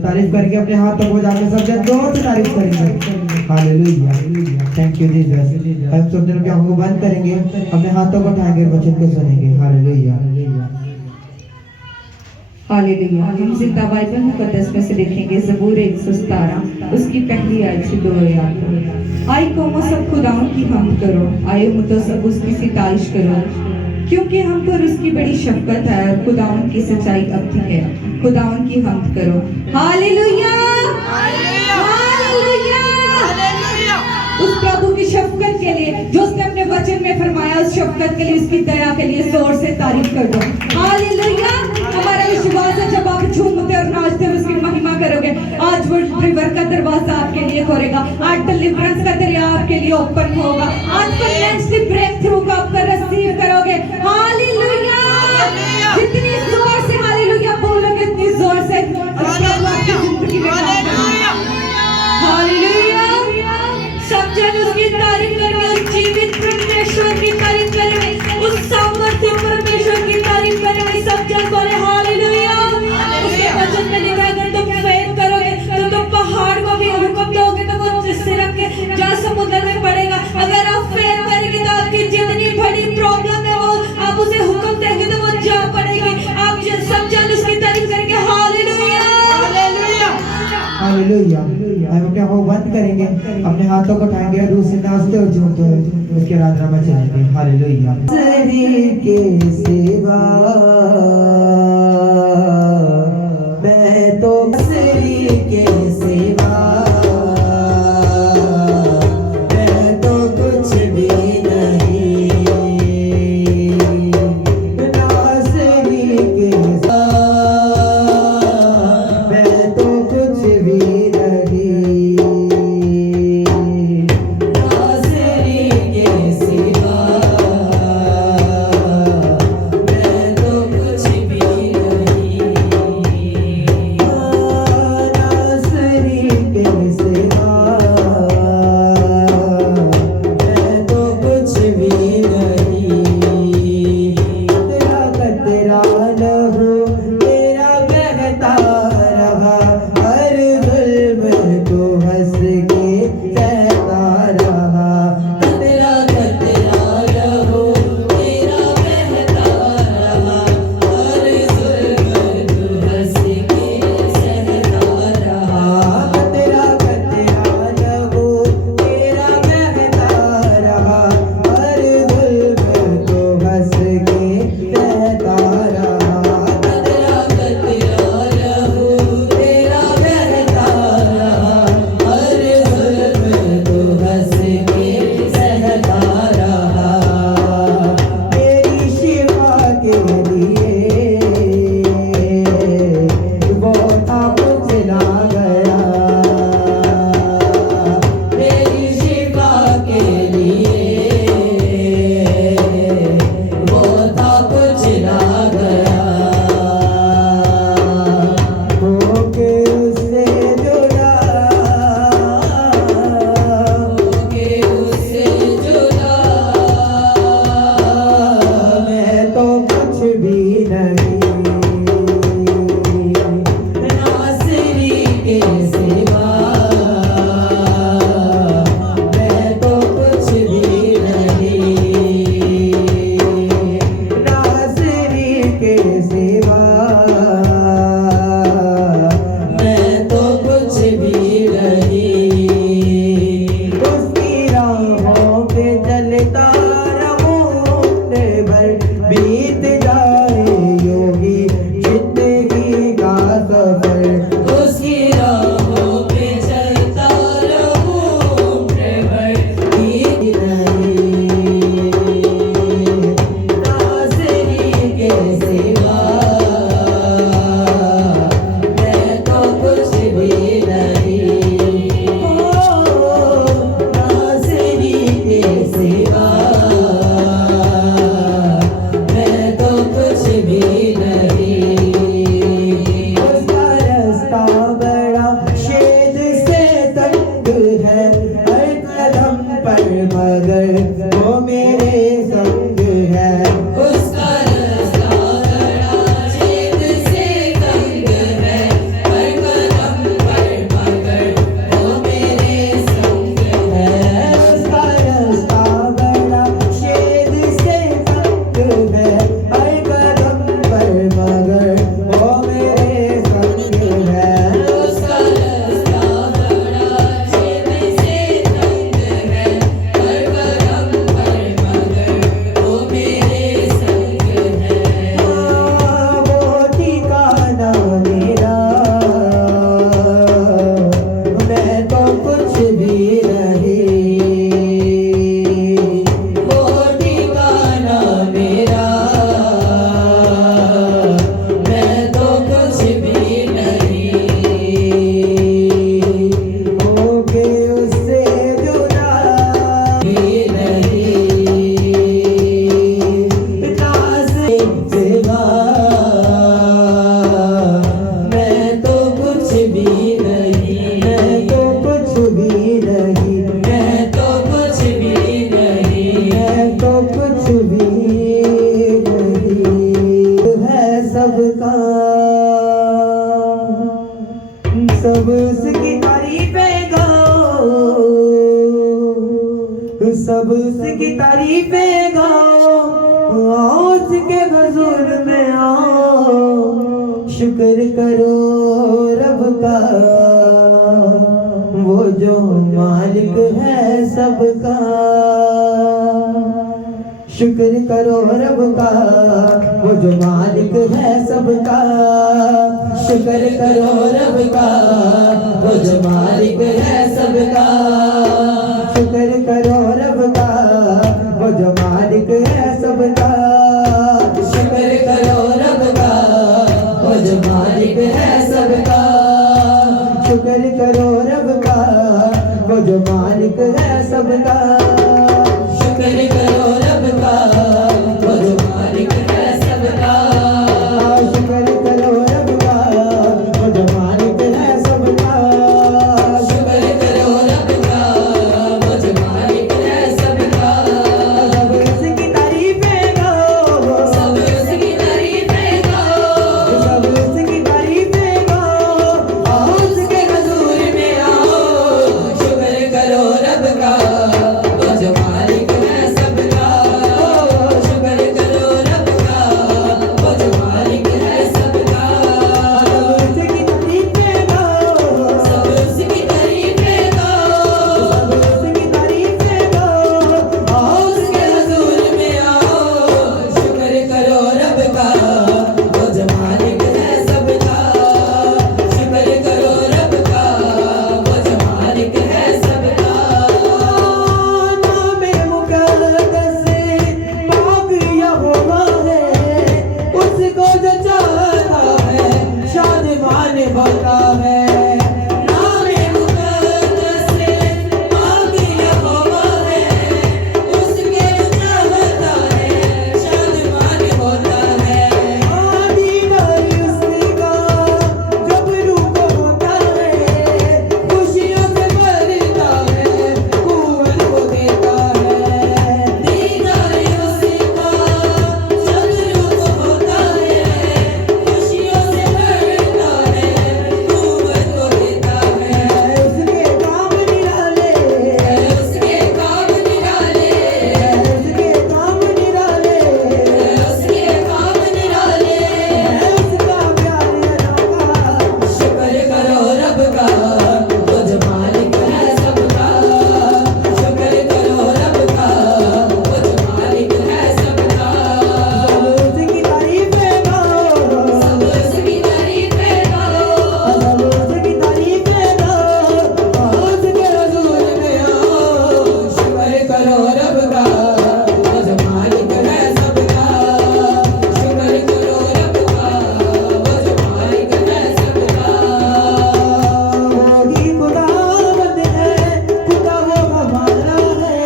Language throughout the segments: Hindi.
तारीफ करके अपने हाथों को जाकर सब जन जोर से तारीफ करेंगे। Hallelujah, thank you Jesus. हम सब जन अपनी आंखों को बंद करेंगे, अपने हाथों को उठाएंगे और वचन को सुनेंगे। Hallelujah, hallelujah. हम जिंदा बाइबल मुकद्दस में से देखेंगे ज़बूर 117 उसकी पहली आयत से 2 आयत। आए कौमों सब खुदाओं की हमद करो, आए उम्मतों सब उसकी सिताइश करो, क्योंकि हम पर उसकी बड़ी शफकत है और खुदावन की सच्चाई अब तक है। खुदावन की हमद करो। Hallelujah, hallelujah. उस प्रभु की शफकत के लिए जो उसने अपने वचन में फरमाया, उस शफकत के लिए, उसकी दया के लिए जोर से तारीफ कर दो। हालेलुया। हमारा विश्वास है जब आप झूमते और नाचते और उसकी महिमा करोगे, आज वो रिवर का दरवाजा आपके लिए खोलेगा, आज डिलीवरेंस का दरिया आपके लिए ओपन होगा, आज फाइनेंशियल ब्रेक थ्रू को आप रिसीव करोगे। हालेलुया। जितनी जोर से हालेलुया बोलोगे उतनी जोर से प्रभु आपकी जिंदगी में काम करेगा। हालेलुया। सब जन उसकी तारीफ करेंगे, उस जीवित परमेश्वर की तारीफ करेंगे, उस सामर्थ्य परमेश्वर की तारीफ करेंगे। सब जन बोले हालेलुया। उसके वचन में लिखा है अगर तुम फेथ करोगे तो तुम पहाड़ को भी हुक्म दोगे तो वो सिरक के जा समुद्र में पड़ेगा। अगर आप फेथ करेंगे तो आपकी जितनी बड़ी प्रॉब्लम है वो आप उसे हुक्म देंगे तो वो जा पड़ेगी। आप सब जन उसकी तारीफ करेंगे। Hallelujah, hallelujah, hallelujah. हम अपने आंखों को बंद करेंगे, अपने हाथों को उठाएंगे और दूसरे नाचते और झूमते हुए उसके आराधना में चलेंगे। हालेलुया। शरीर के सेवा मैं तो शरीर के सेवा मैं तो कुछ भी नहीं, ना शरीर के मैं तो कुछ भी नहीं, ना शरीर के सेवा मैं तो कुछ भी नहीं, ना सब उसकी तारीफें गाओ, सब उसकी तारीफें गाओ, आओ उसके हुजूर में आओ, शुक्र करो रब का, वो जो मालिक है सबका। शुक्र करो रब का, वो जो मालिक है सबका। शुक्र करो रब का, वो जो मालिक है सबका। शुक्र करो रब का, वो जो मालिक है सबका। शुक्र करो रब का, वो जो मालिक है सबका। शुक्र करो रब का, वो जो मालिक है सबका। शुक्र करो रब का, वो जो मालिक है सबका। शुक्र करो रब का, वो जो मालिक है सबका। शुक्र करो रब का, वो जो मालिक है सबका। सब उसकी तारीफें गाओ, सब उसकी तारीफें गाओ, सब उसकी तारीफें गाओ, आओ उसके हुजूर में आओ। शुक्र करो रब का, वो जो मालिक है सबका। शुक्र करो रब का, वो जो मालिक है सबका। सब उसकी तारीफें गाओ, सब उसकी तारीफें गाओ, सब उसकी तारीफें गाओ, आओ उसके हुजूर में आओ। शुक्र करो रब का, वो जो मालिक है सबका। शुक्र करो रब का, वो जो मालिक है सबका। नाम मुक़द्दस पाक यहोवा है, उसको जो चाहता है शादमान होता है। नाम मुक़द्दस पाक यहोवा है, उसके जो चाहता है शादमान होता है। दीदार उसका जब रूप होता है, खुशियों से भरता है, कुव्वत को देता है। दीदार उसका जब रूप होता है, खुशियों से भरता है, कुव्वत को देता है। उसके काम निराले, उसके काम निराले, उसके काम निराले, उसके काम निराले, उसका प्यार अनोखा। शुक्र करो रब का, वो जो मालिक है सबका। शुक्र करो रब का, वो जो मालिक है सबका। सब उसकी तारीफें गाओ, सब उसकी तारीफें गाओ, सब उसकी तारीफें गाओ, आओ उसके हुजूर में आओ। शुक्र करो रब का, वो जो मालिक है सबका। शुक्र करो रब का, वो जो मालिक है सबका। वही खुदावंद है, खुदा वो हमारा है,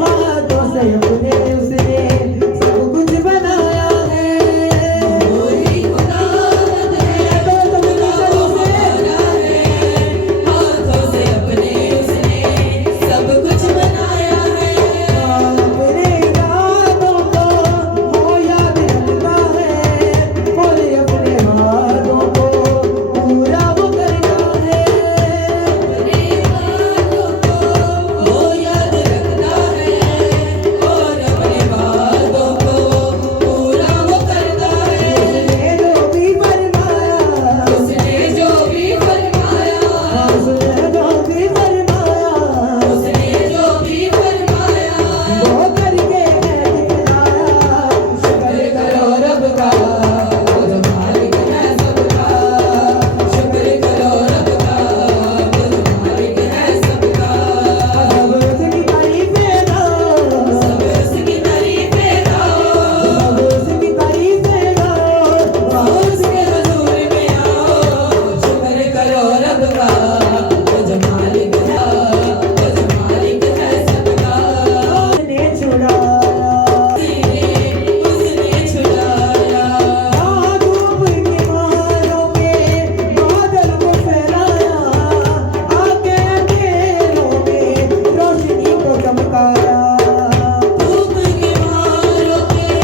हाथों से अपने उसने सब कुछ बनाया है। वही खुदावंद है, खुदा वो हमारा है, हाथों से अपने उसने सब कुछ बनाया है। अपने इरादों को वो याद रखता है, और अपने वादों को पूरा वो करता है। अपने वादों को वो याद रखता है, और अपने वादों को पूरा वो करता है। उसने जो भी फरमाया, उसने जो भी फरमाया, उसने जो भी फरमाया, उसने जो भी फरमाया, वो करके है दिखलाया। शुक्र करो रब का, वो जो मालिक है सबका। शुक्र करो रब का, वो जो मालिक है सबका। सब उसकी तारीफें गाओ, सब उसकी तारीफें गाओ, सब उसकी तारीफें गाओ, आओ उसके हुजूर में आओ। शुक्र करो रब का, वो जो मालिक है, वो जो मालिक है सबका। उसने छुड़ाया, उसने छुड़ाया, धूप की मारों में बादल को फैलाया, आके अंधेरों में रोशनी को चमकाया। धूप की मारों में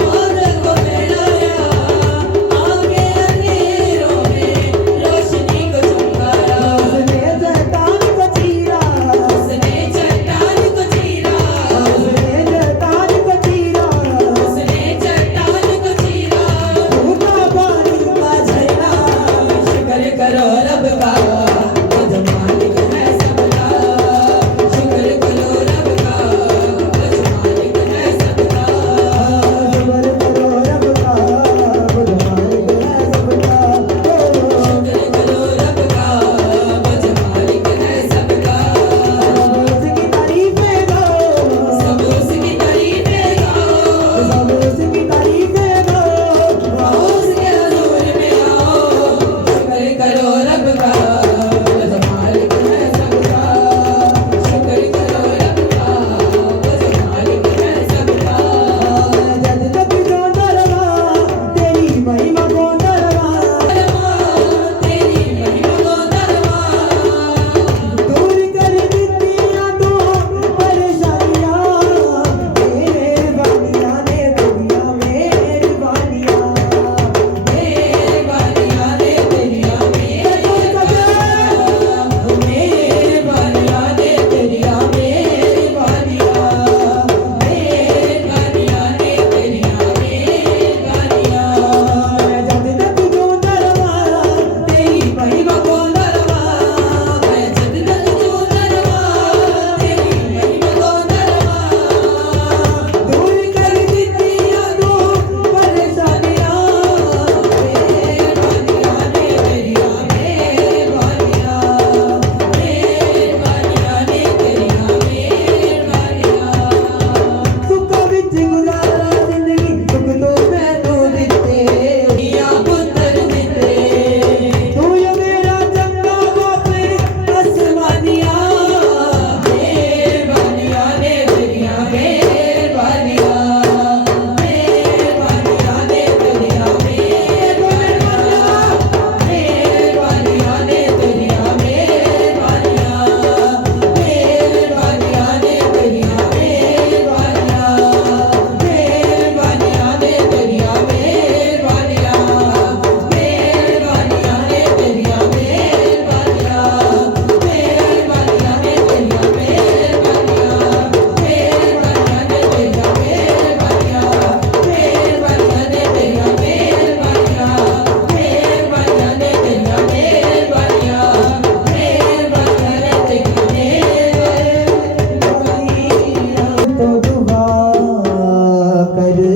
बादल को फैलाया, आके अंधेरों में रोशनी को चमकाया। रब का, वो जो मालिक है सबका। शुक्र करो रब का, वो जो मालिक है सबका। शुक्र करो रब का, वो जो मालिक है सबका। शुक्र करो रब का, वो जो मालिक है सबका। उसकी तारीफें गाओ, सब उसकी तारीफें गाओ, सब उसकी तारीफें गाओ, उसके हुजूर में आओ। शुक्र करो रब का, वो जो मालिक है सबका। शुक्र करो रब का, वो जो मालिक है सबका। जब तक जो दरबार तेरी महिमा को दरबार, तेरी महिमा को दरबार। दूर कर दित्तियां तू परेशानियां, मेहरबानियां ने तेरियां मेहरबानियां, मेहरबानियां ने तेरियां मेहरबानियां, मेहरबानियां ने तेरियां मेहरबानियां, मेहरबानियां ने तेरियां मेहरबानियां। जब तक जो दरबार तेरी महिमा को दरबार, जब तक जो दरबार तेरी महिमा को दरबार। दूर कर दित्तियां तू परेशानियां, मेहरबानियां ने तेरियां मेहरबानियां, मेहरबानियां ने तेरियां मेहरबानियां। सुख विच गुजारा जिंदगी, सुख तो मैनू दित्ते, या पुत्तर दित्ते। तू जो मेरा चंगा बाप आसमानियां, मेहरबानियां ने तेरियां मेहरबानियां, मेहरबानियां ने तेरियां मेहरबानियां, मेहरबानियां ने तेरियां मेहरबानियां, मेहरबानियां ने तेरियां मेहरबानियां, मेहरबानियां ने तेरियां मेहरबानियां, मेहरबानियां ने तेरियां मेहरबानियां, मेहरबानियां ने तेरियां मेहरबानियां, मेहरबानियां ने तेरियां मेहरबानियां, मेहरबानियां ने तेरियां मेहरबानियां, मेहरबानियां ने तेरियां मेहरबानियां, मेहरबानियां ने तेरियां मेहरबानियां। तो दुआ करके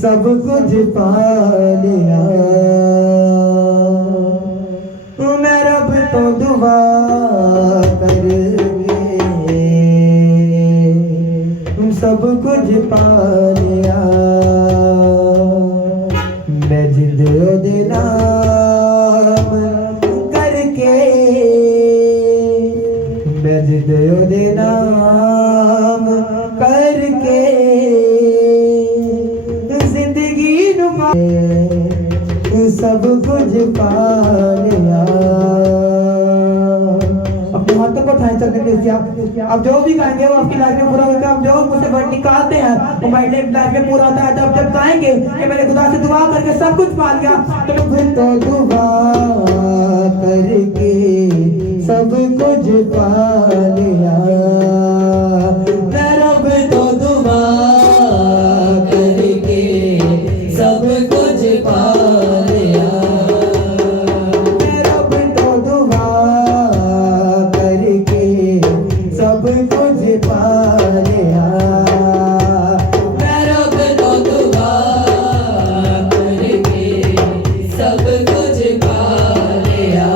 सब कुछ पा लिया, मैं रब तो दुआ करके सब कुछ पा लिया। मैं जिंद ओदे नाम करके, मैं जिंद ओदे नाम करके जिंदगी नू सब कुछ पा लिया। अपने हाथों को थाए चलने दीजिए आप जो भी गाएंगे वो आपकी लाइफ में पूरा होगा। आप जो मुझसे वर्ड निकालते हैं वो माई लाइफ में पूरा होता है। जब गाएंगे कि मैंने खुदा से दुआ करके सब कुछ पा लिया, तो फिर तो दुआ करके सब कुछ पा लिया। मैं रब तो दुआ करके सब कुछ पा लिया। मैं रब तो दुआ करके सब कुछ पा लिया। मैं रब तो दुआ करके सब कुछ पा लिया।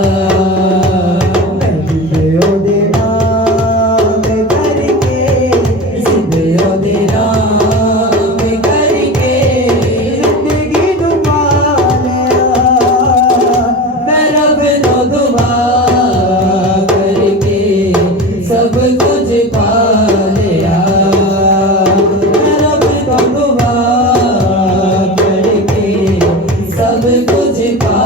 मैं जिंदगी दे नाम करके, जिंदगी दे नाम करके जिंदगी नू पा लिया। मैं रब तो दुआ करके सब कुछ पा लिया। मैं रब तो दुआ करके सब कुछ पा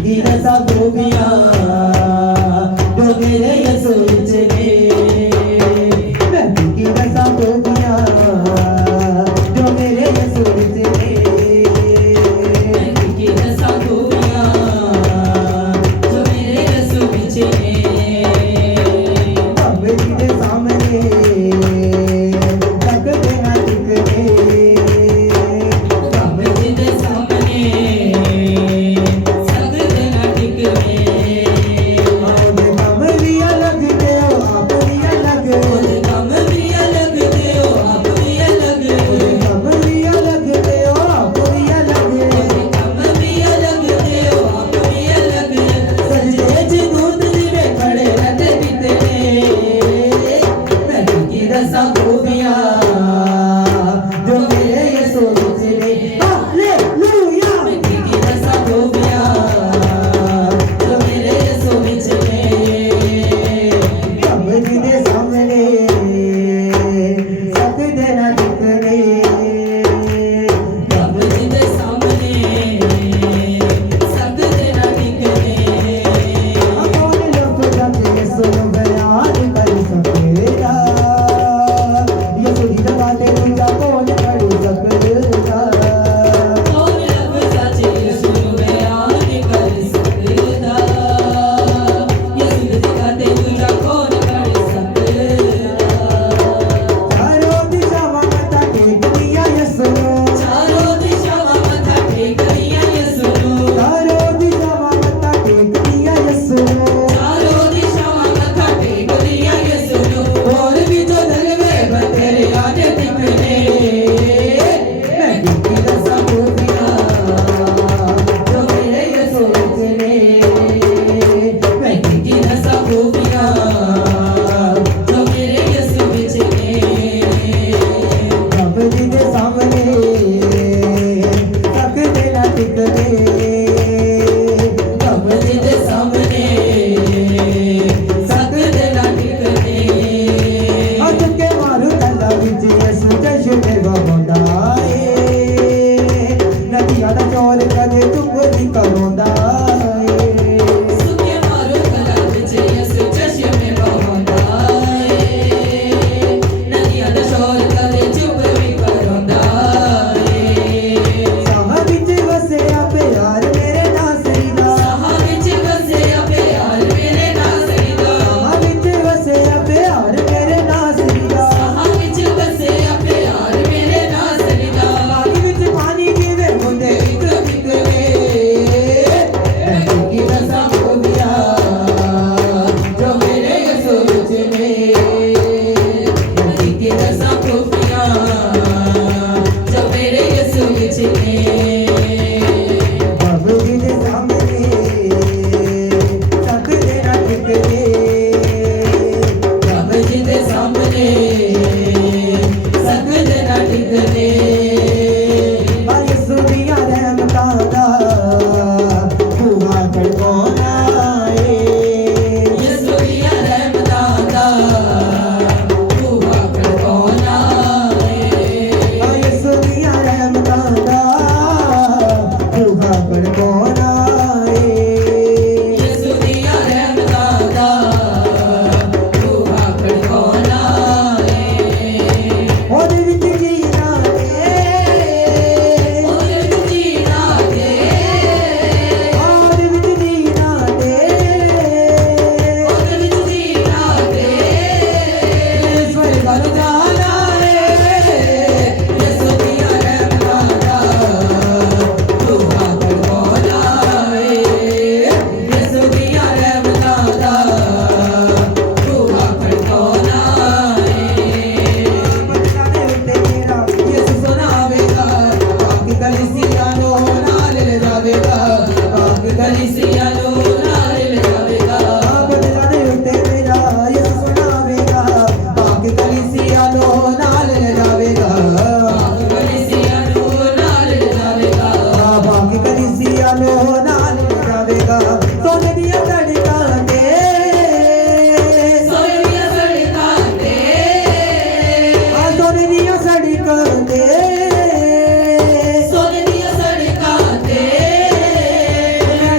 की रसा खूबियां जो मेरे यसू विच ने महबूब की रसा खूबियां जो मेरे यसू विच ने महबूब की रसा खूबियां जो मेरे यसू विच ने बाबे जी दे सामने तक देना टिकने बाबे जी दे सामने तक देना टिकने ओदे काम भी अलग ते आप भी अलग ओदे काम भी अलग ते आप भी अलग ओदे काम भी अलग ते आप भी अलग ओदे काम भी अलग ते आप भी अलग सजदे च दूत दिवे खड़े रहते कितने महबूब की रसा खूबियां जो मेरे यसू विच ने हालेलुया महबूब की रसा खूबियां जो मेरे यसू विच ने बाबे जी दे सामने सक देना टिकने बाबे जी दे सामने सक देना टिकने कौन लोग जाते यसू बयान कर सकेगा यसू की जगह ते दूजा कौन कर सकता कौन लोग जाते यसू बयान कर सकता यसू की जगह ते दूजा कौन कर सकता चारों दिशावां मत्था टेक दिया यसू चारों दिशावां मत्था टेक दिया यसू चारों दिशावां मत्था टेक दिया यसू चारों दिशावां मत्था टेक दिया यसू और भी जो दरवे बतेरे आने टिकने महबूब की रसा खूबियां जो मेरे यसू विच ने महबूब की रसा खूबियां जो मेरे यसू विच ने बाबे जी दे सामने तक देना टिकने बाबे जी दे सामने तक देना टिकने अज के मारू गल्ला विच यसू जश्न गाउंदा ए नदियां दा चौर कदे चुप नहीं करौंदा सुके मारू गल्ला विच यसू जश्न गाउंदा ए नदियां दा चौर कदे चुप नहीं करौंदा साह विच वसिया प्यार मेरे नासरी दा साह विच वसिया प्यार मेरे नासरी दा साह विच वसिया प्यार मेरे नासरी दा साह विच वसिया प्यार मेरे नासरी दा बाग विच पानी गिवे मुंडे इक निकले महबूब की रसा खूबियां जो मेरे यसू विच ने महबूब की रसा खूबियां जो मेरे यसू विच ने बाबे जी दे सामने तक देना टिकने बाबे जी दे सामने तक देना टिकने यसू दिया रहमतां दा बूहा खड़काउणा ए यसू दिया रहमतां दा बूहा खड़काउणा ए यसू दिया रहमतां दा बूहा खड़काउणा ए यसू दिया रहमतां दा बूहा खड़काउणा ए ओदे विच जीना ते ओदे विच जीना ते ओदे विच जीना ते ओदे विच जीना ते स्वर्ग नु जाना ए यसू दिया रहमतां दा बूहा खड़काउणा ए यसू दिया रहमतां दा बूहा खड़काउणा ए बदला दे उत्ते तेरा यसू सुनावेगा आके कलीसिया नो नाल ले जावेगा आके कलीसिया नो नाल ले जावेगा बदला दे उत्ते तेरा यसू सुनावेगा आके कलीसिया नो नाल ले जावेगा आके कलीसिया नो नाल ले जावेगा आके कलीसिया नो नाल ले जावेगा सोने दिया सड़कां ते सोने दिया सड़कां ते सोने दिया सड़कां ते सोने दिया सड़कां ते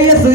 यसू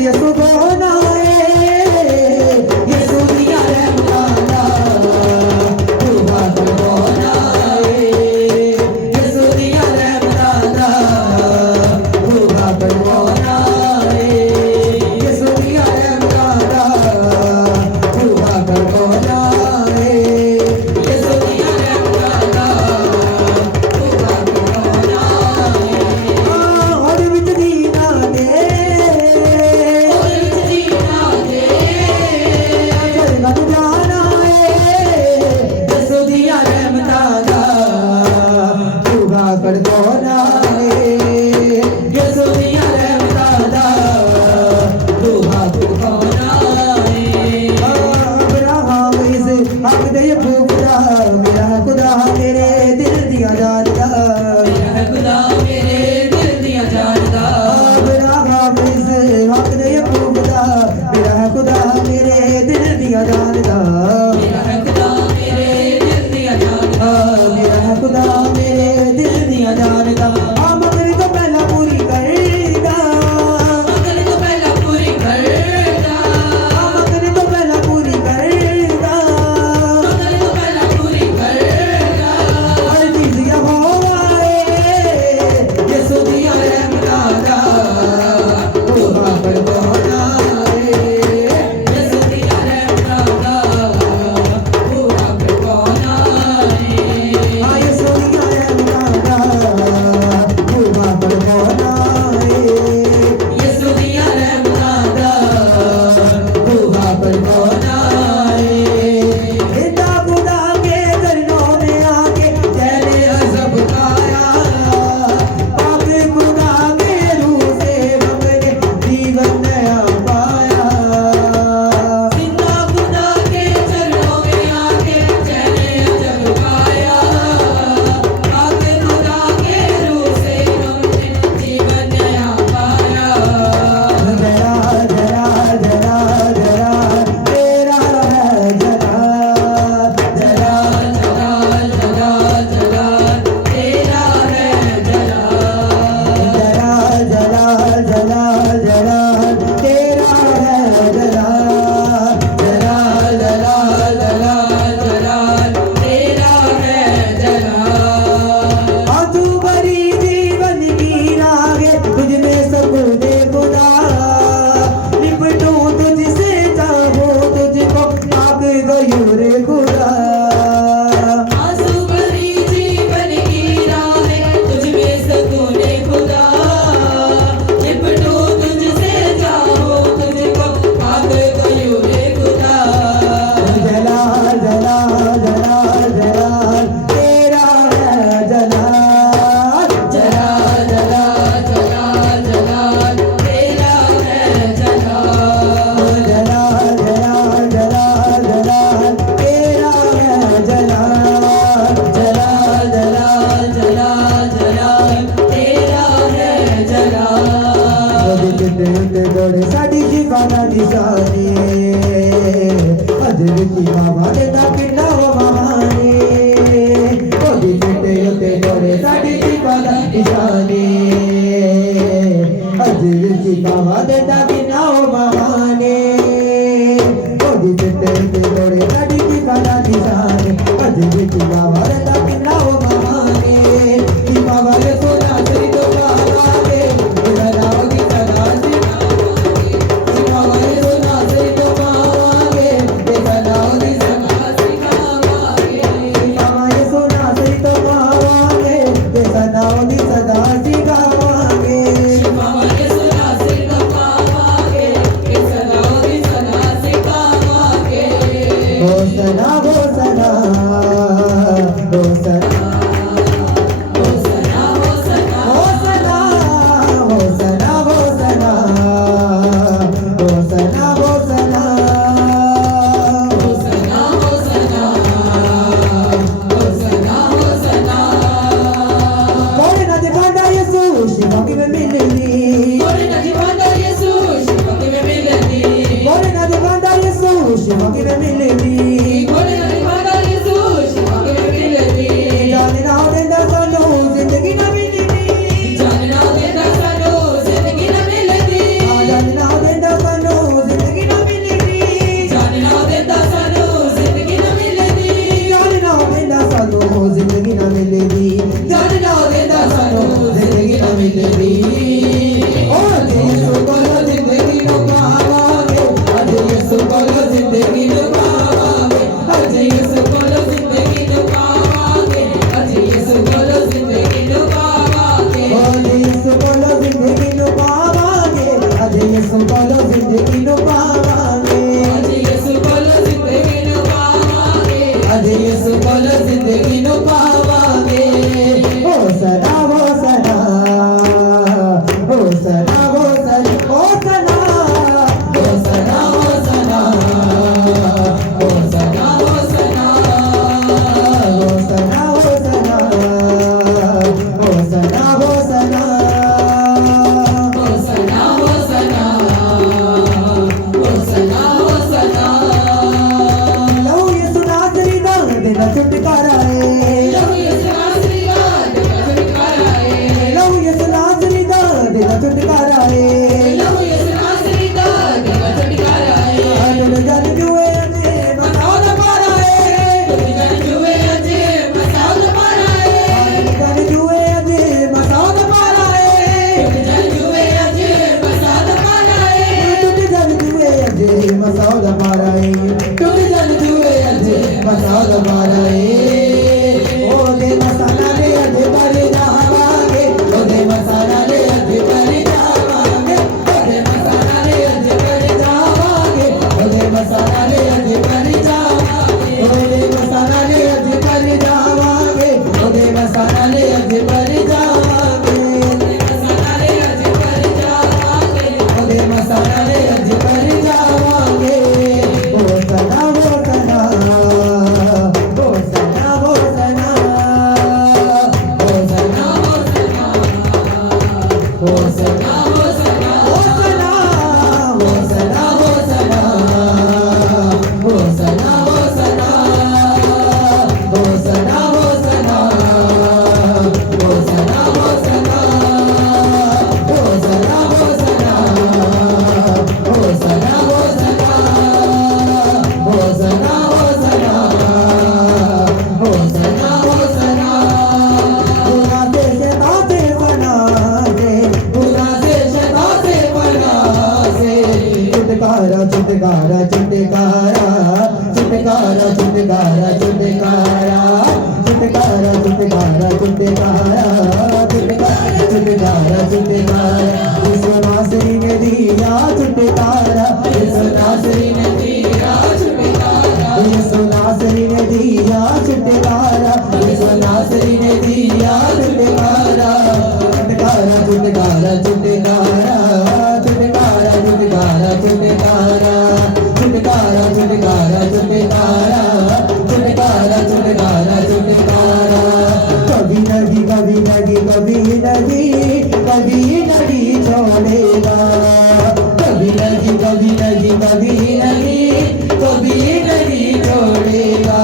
निशाने अजर की बाबा दे दा किन्ना वहाने ओदी चिट्टे उत्ते जोड़े साडी दीपा दा निशाने अजर की बाबा दे दा किन्ना वहाने ओदी चिट्टे उत्ते जोड़े साडी दीपा दा निशाने अजर की बाबा दे दा किन्ना वहाने दीपा वाले सोना तेरी तो बावागे तेरा नाम की सदा सी दीपा वाले सोना तेरी तो बावागे तेरा नाम की सदा सी गावागे दीपा वाले सोना तेरी तो बावागे तेरा नाम की सदा सी गावागे दीपा वाले सोना तेरी तो बावागे तेरा नाम की सदा सी गावागे हो सना हो सना हो सना कभी नहीं छोड़ेगा, कभी नहीं नहीं कभी नहीं कभी नहीं छोड़ेगा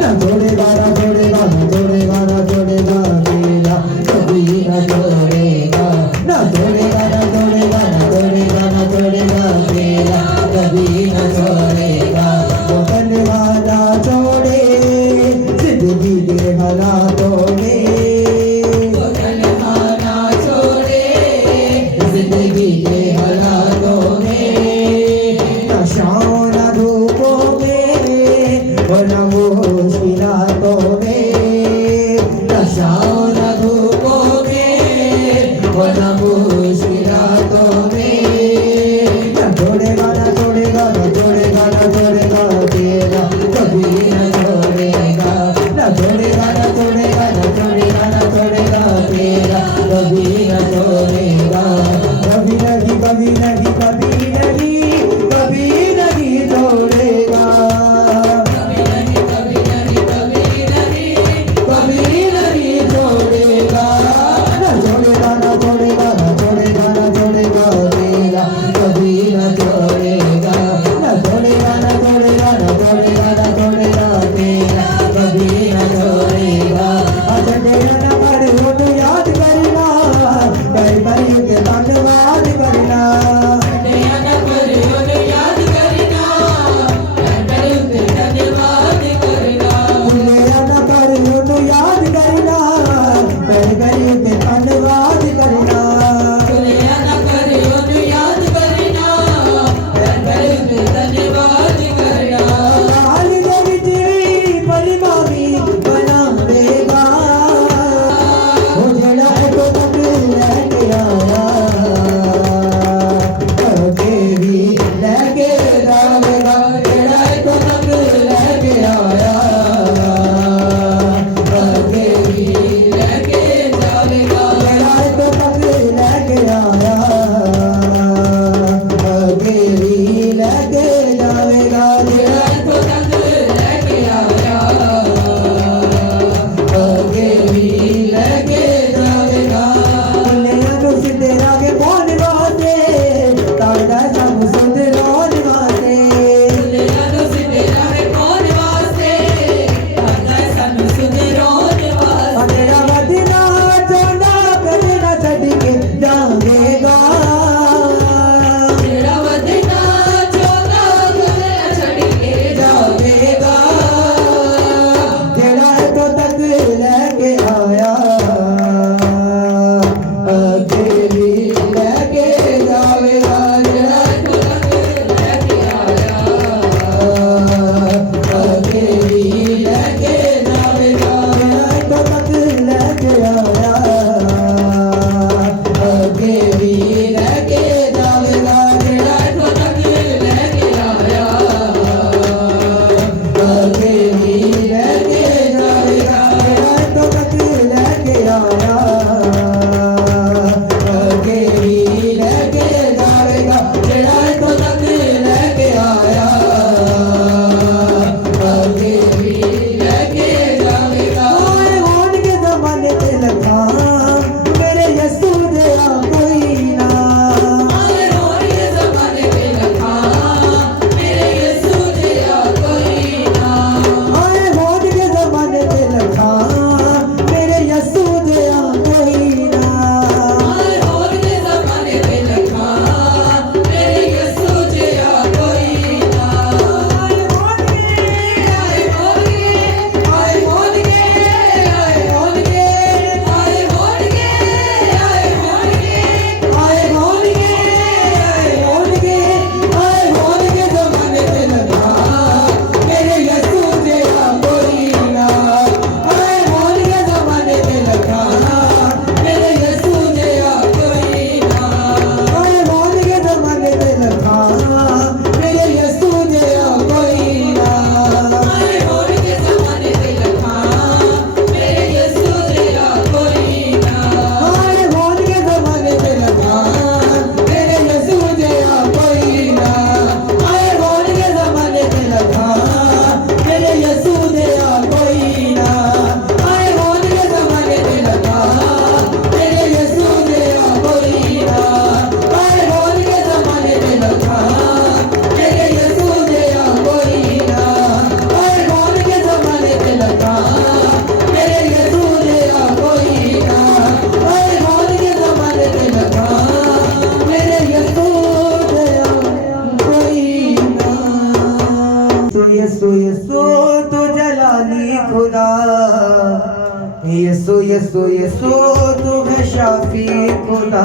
ना छोड़ेगा ना छोड़ेगा ना छोड़ेगा ना छोड़ेगा मेरा कभी ना छोड़ेगा ना छोड़ेगा ना छोड़ेगा ना छोड़ेगा ना छोड़ेगा मेरा कभी ना छोड़ेगा वो धन्यवाद छोड़े जिंदगी के हालातों में वो धन्यवाद छोड़े जिंदगी के हालातों में ना शाम ना धूपों में और ना मुश्किलातों में ना शाम ना धूपों में और ना मुश्किलातों में ना छोड़ेगा ना छोड़ेगा ना छोड़ेगा ना छोड़ेगा तेरा कभी ना छोड़ेगा ना छोड़ेगा ना छोड़ेगा ना छोड़ेगा ना छोड़ेगा तेरा कभी ना छोड़ेगा कभी नहीं कभी नहीं कभी नहीं कभी नहीं छोड़ेगा कभी नहीं कभी नहीं कभी नहीं कभी नहीं छोड़ेगा ना छोड़ेगा ना छोड़ेगा ना छोड़ेगा ना छोड़ेगा तेरा कभी ना छोड़ेगा ना छोड़ेगा ना छोड़ेगा ना छोड़ेगा ना छोड़ेगा तेरा कभी ना छोड़ेगा अजय ना कर वो तो याद करना कई कई के धन्यवाद करना अजय ना कर वो तो याद करना कई कई के धन्यवाद करना अजय ना कर वो तो याद करना कई कई के धन्यवाद करना अजय ना कर वो तो याद करना कई कई के धन्यवाद करना हाल दे विच परिमामी बना देगा वो जड़ा को तक लेके आया करके भी लेके जाएगा जड़ा को तक लेके आया करके भी लेके जाएगा जड़ा को तक लेके आया करके भी लेके जाएगा जड़ा को तक लेके आया करके भी लेके जाएगा दुनिया को सिद्धे रागे कौन बाते ताड़ा सब सुंदर रोन बाते यसु यसु तू जलाली खुदा, यसु यसु यसु तू है शाफी खुदा।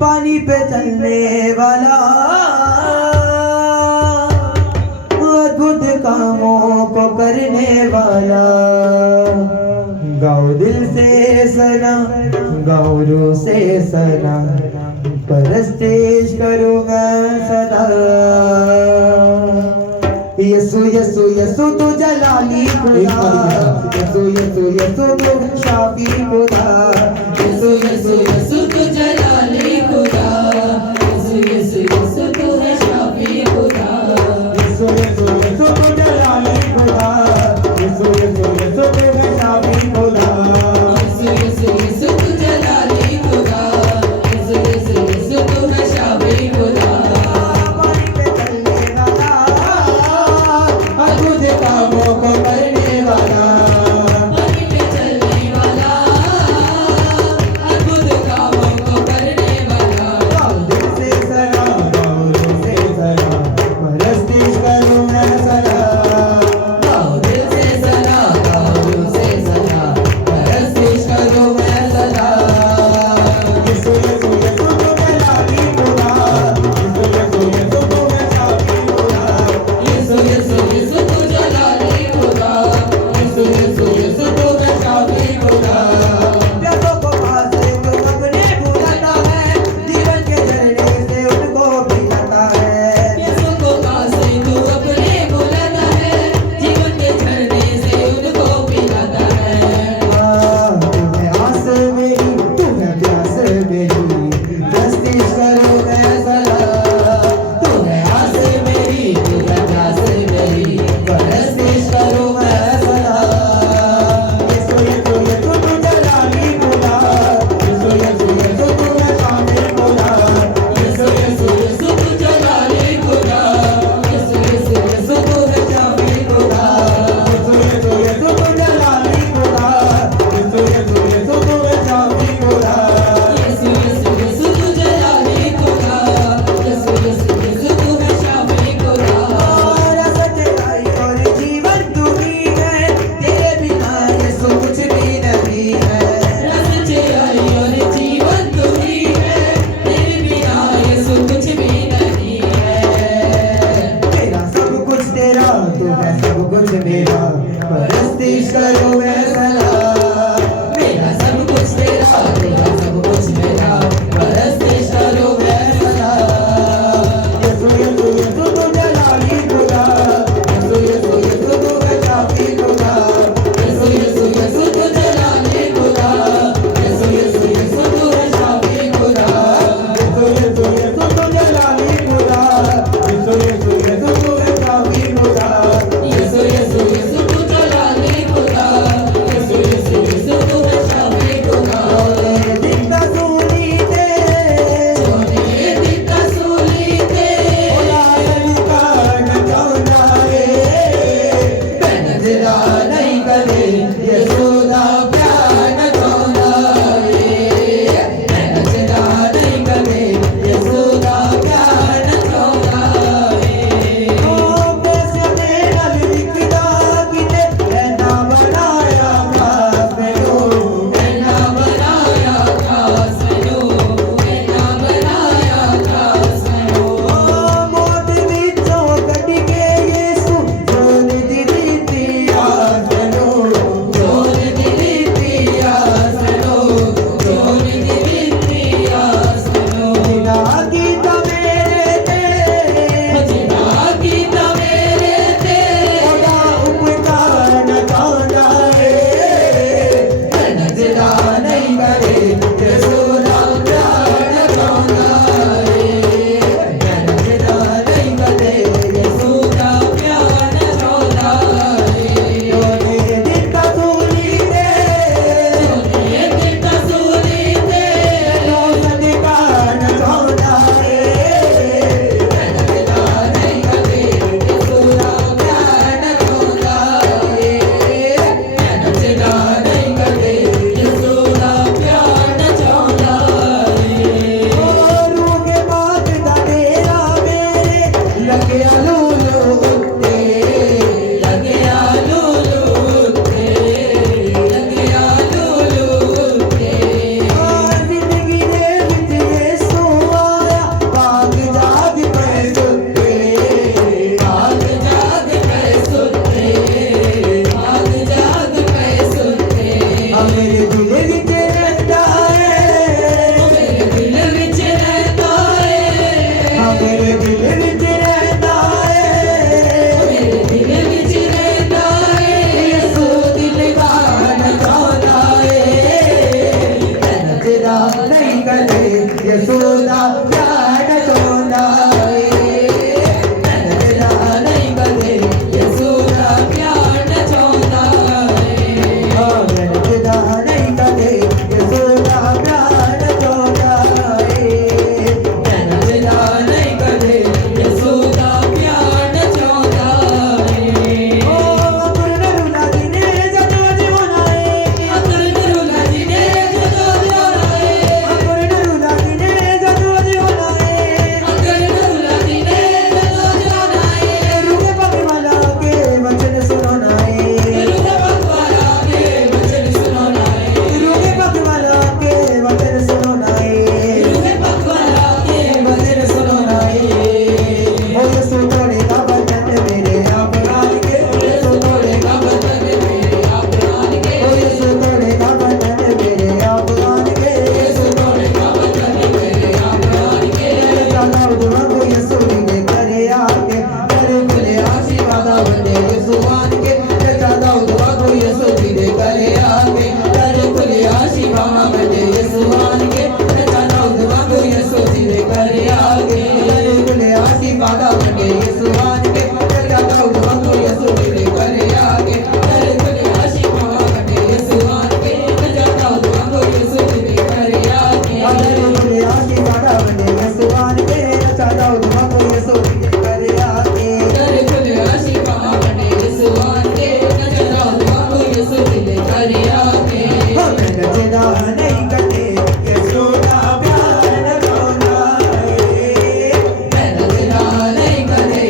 पानी पे चलने वाला, अद्भुत कामों को करने वाला, गाओ दिल से सना, गाओ रूह से सना, परस्तिश करूँगा सदा। यसु यसु यसु तू जलाली खुदा, यसु यसु यसु तू शाफी खुदा, यसु यसु यसु तू जलाली खुदा, यसु यसु यसु तू है शाफी खुदा, यसु यसु यसु तू जलाली खुदा, यसु यसु यसु तू है शाफी खुदा, यसु यसु यसु तू जलाली खुदा, यसु यसु यसु तू है शाफी खुदा। पानी पे चलने वाला, अद्भुत कामों को करने वाला, पानी पे चलने वाला, अद्भुत कामों को करने वाला, गाओ दिल से सना, गाओ मेरे दिल विच रहंदा है मेरे दिल विच रहंदा है यसू दिल गान गाउंदा है नचदा नहीं कदे यसू दा प्यार चोंदा है नचदा नहीं कदे यसू दा प्यार न चाहता है नचदा नहीं कदे यसू दा प्यार चोंदा है नचदा नहीं कदे यसू दा प्यार न चाहता है अकुरनरुला दिने जदों जीवना है अकुरनरुला दिने जदों जीवना है अकुरनरुला दिने जदों जीवना है अकुरनरुला दिने जदों जीवना है रूहे भगवाना के वचन सुनाना है रूहे भगवाना के वचन सुनाना है रूहे भगवाना के वचन सुनाना है रूहे भगवाना के वचन सुनाना है ओ यसू तोड़ेगा वचन मेरे आप गाल के यसू तोड़ेगा वचन मेरे आप गाल के ओ यसू तोड़ेगा वचन मेरे आप गाल के यसू तोड़ेगा वचन मेरे आप गाल के जाना दुआ को यसू ने करे आके करे खुले आशीर्वाद बने यसू मान के जाना दुआ को यसू ने करे आके करे खुले आशीर्वाद बने यसू मान के जाना दुआ को यसू ने करे आके करे खुले आशीर्वाद बने यसू मान के जाना दुआ को यसू ने करे आके करे खुले आशीर्वाद बने यसू मान के जाना दुआ को यसू ने करे आके करे खुले आशीर्वाद बने यसू मान के जाना दुआ को यसू ने करे आके करे खुले आशीर्वाद बने यसू मान के नचदा दुआ को यसू ने करे आके हम नचदा नहीं करते यसू का प्यार न छोड़ना है मैं नचदा नहीं करे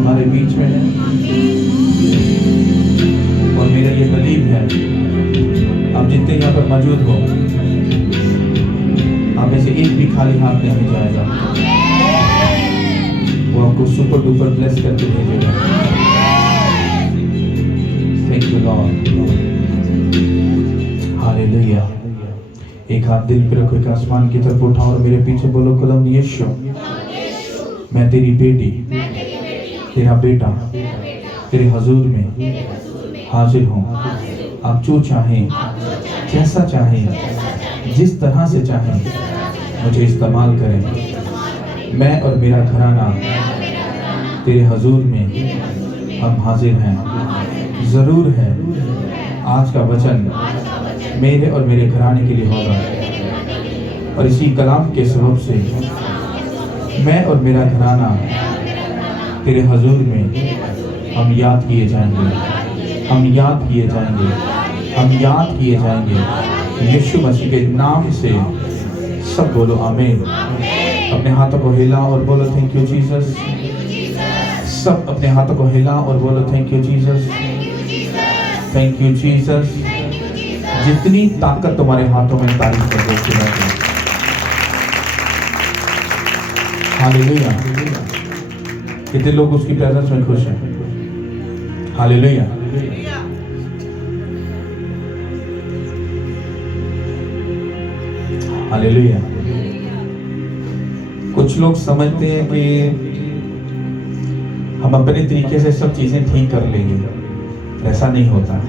हमारे बीच में है। और मेरा ये बिलीव है, आप जितने यहाँ पर मौजूद हो, आप में से एक भी खाली हाथ नहीं जाएगा। वो आपको सुपर डुपर ब्लेस करके भेजेगा। Thank you Lord, hallelujah. एक हाथ दिल पे रखो, एक आसमान की तरफ उठाओ और मेरे पीछे बोलो, खुदावंद यीशु, मैं तेरी बेटी, तेरा बेटा, तेरे हजूर में हाजिर हूँ। आप जो चाहें, जैसा चाहें, जिस तरह से चाहें, मुझे इस्तेमाल करें। मैं और मेरा घराना तेरे हजूर में हम हाजिर हैं। जरूर है आज का वचन मेरे और मेरे घराने के लिए होगा, और इसी कलाम के सबब से मैं और मेरा घराना तेरे हजूर में हम याद किए जाएंगे, हम याद किए जाएंगे, हम याद किए जाएंगे। यीशु मसीह के नाम से सब बोलो आमीन। अपने हाथों को हिला और बोलो थैंक यू जीसस। सब अपने हाथों को हिला और बोलो thank you Jesus, thank you Jesus. जितनी ताकत तुम्हारे हाथों में, तारीफ कर दो उसके बाद। हालेलुया। कितने लोग उसकी प्रेजेंस में खुश हैं? हालेलुया। हालेलुया। कुछ लोग समझते हैं कि हम अपने तरीके से सब चीजें ठीक कर लेंगे। ऐसा नहीं होता।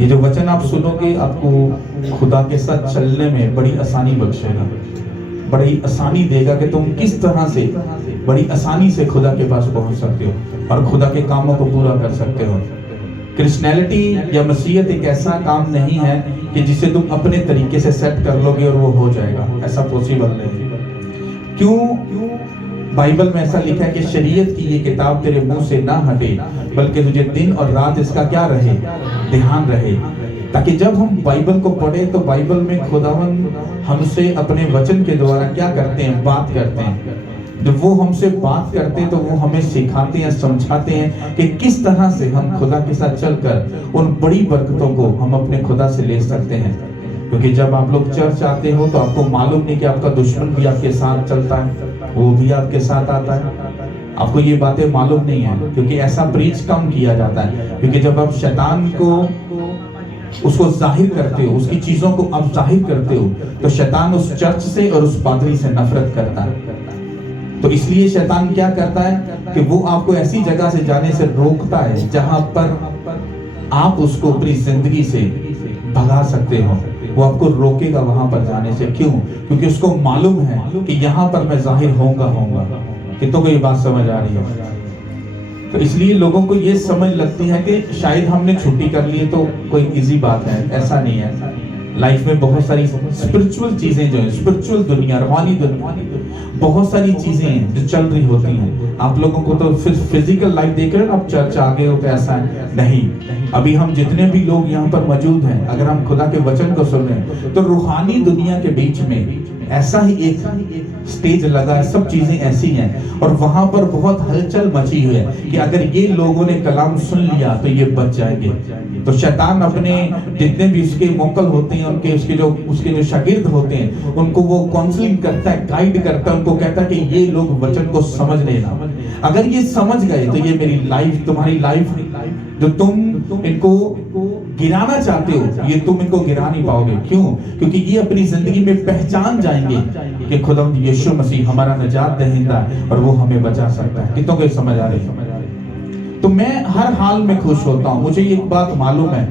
ये जो वचन आप सुनोगे, आपको खुदा के साथ चलने में बड़ी आसानी बख्शेगा, बड़ी आसानी देगा कि तुम किस तरह से बड़ी आसानी से खुदा के पास पहुंच सकते हो और खुदा के कामों को पूरा कर सकते हो। क्रिश्चियनिटी या मसीहत एक ऐसा काम नहीं है कि जिसे तुम अपने तरीके से सेट कर लोगे और वो हो जाएगा। ऐसा पॉसिबल नहीं। क्यों? बाइबल में ऐसा लिखा है कि शरीयत की ये किताब तेरे मुंह से ना हटे, बल्कि तुझे दिन और रात इसका क्या रहे, ध्यान रहे। ताकि जब हम बाइबल को पढ़े तो बाइबल में खुदावन हमसे अपने वचन के द्वारा क्या करते हैं, बात करते हैं। जब वो हमसे बात करते हैं तो वो हमें सिखाते हैं, समझाते हैं कि किस तरह से हम खुदा के साथ चलकर उन बड़ी बरकतों को हम अपने खुदा से ले सकते हैं। क्योंकि जब आप लोग चर्च आते हो तो आपको मालूम नहीं कि आपका दुश्मन भी आपके साथ चलता है, वो भी आपके साथ आता है। आपको ये बातें मालूम नहीं है, क्योंकि ऐसा प्रीच कम किया जाता है। क्योंकि जब आप शैतान को उसको जाहिर करते हो, उसकी चीजों को आप जाहिर करते हो, तो शैतान उस चर्च से और उस पादरी से नफरत करता है। तो इसलिए शैतान क्या करता है कि वो आपको ऐसी जगह से जाने से रोकता है जहां पर आप उसको अपनी जिंदगी से भगा सकते हो। वो आपको रोकेगा वहां पर जाने से। क्यों? क्योंकि उसको मालूम है कि यहाँ पर मैं जाहिर होऊंगा। कितनों को ये बात समझ आ रही है? तो इसलिए लोगों को ये समझ लगती है कि शायद हमने छुट्टी कर ली तो कोई इजी बात है। ऐसा नहीं है। लाइफ में बहुत सारी स्पिरिचुअल चीजें जो है, स्पिरिचुअल दुनिया, रूहानी दुनिया, बहुत सारी चीजें हैं जो चल रही होती हैं। आप लोगों को तो फिजिकल लाइफ देख रहे हो, आप चर्च आ गए हो तो ऐसा है नहीं। अभी हम जितने भी लोग यहाँ पर मौजूद हैं, अगर हम खुदा के वचन को सुन रहे हैं तो रूहानी दुनिया के बीच में ऐसा ही एक स्टेज लगा है। सब चीजें ऐसी हैं और वहां पर बहुत हलचल मची हुई है कि अगर ये लोगों ने कलाम सुन लिया तो ये बच जाएंगे। तो शैतान अपने जितने भी उसके मोकल होते हैं, उसके जो शागिर्द होते हैं, उनको वो काउंसलिंग करता है, गाइड करता है, उनको कहता है कि ये लोग वचन को समझ लेना। अगर ये समझ गए तो ये मेरी लाइफ, तुम्हारी लाइफ जो तुम इनको गिराना चाहते हो, ये तुम इनको गिरा नहीं पाओगे। क्यों? क्योंकि ये अपनी जिंदगी में पहचान जाएंगे कि खुदावंद यीशु मसीह हमारा निजात दहिंदा है और वो हमें बचा सकता है। कितनों को समझ आ रही है? तो मैं हर हाल में खुश होता हूँ। मुझे एक बात मालूम है,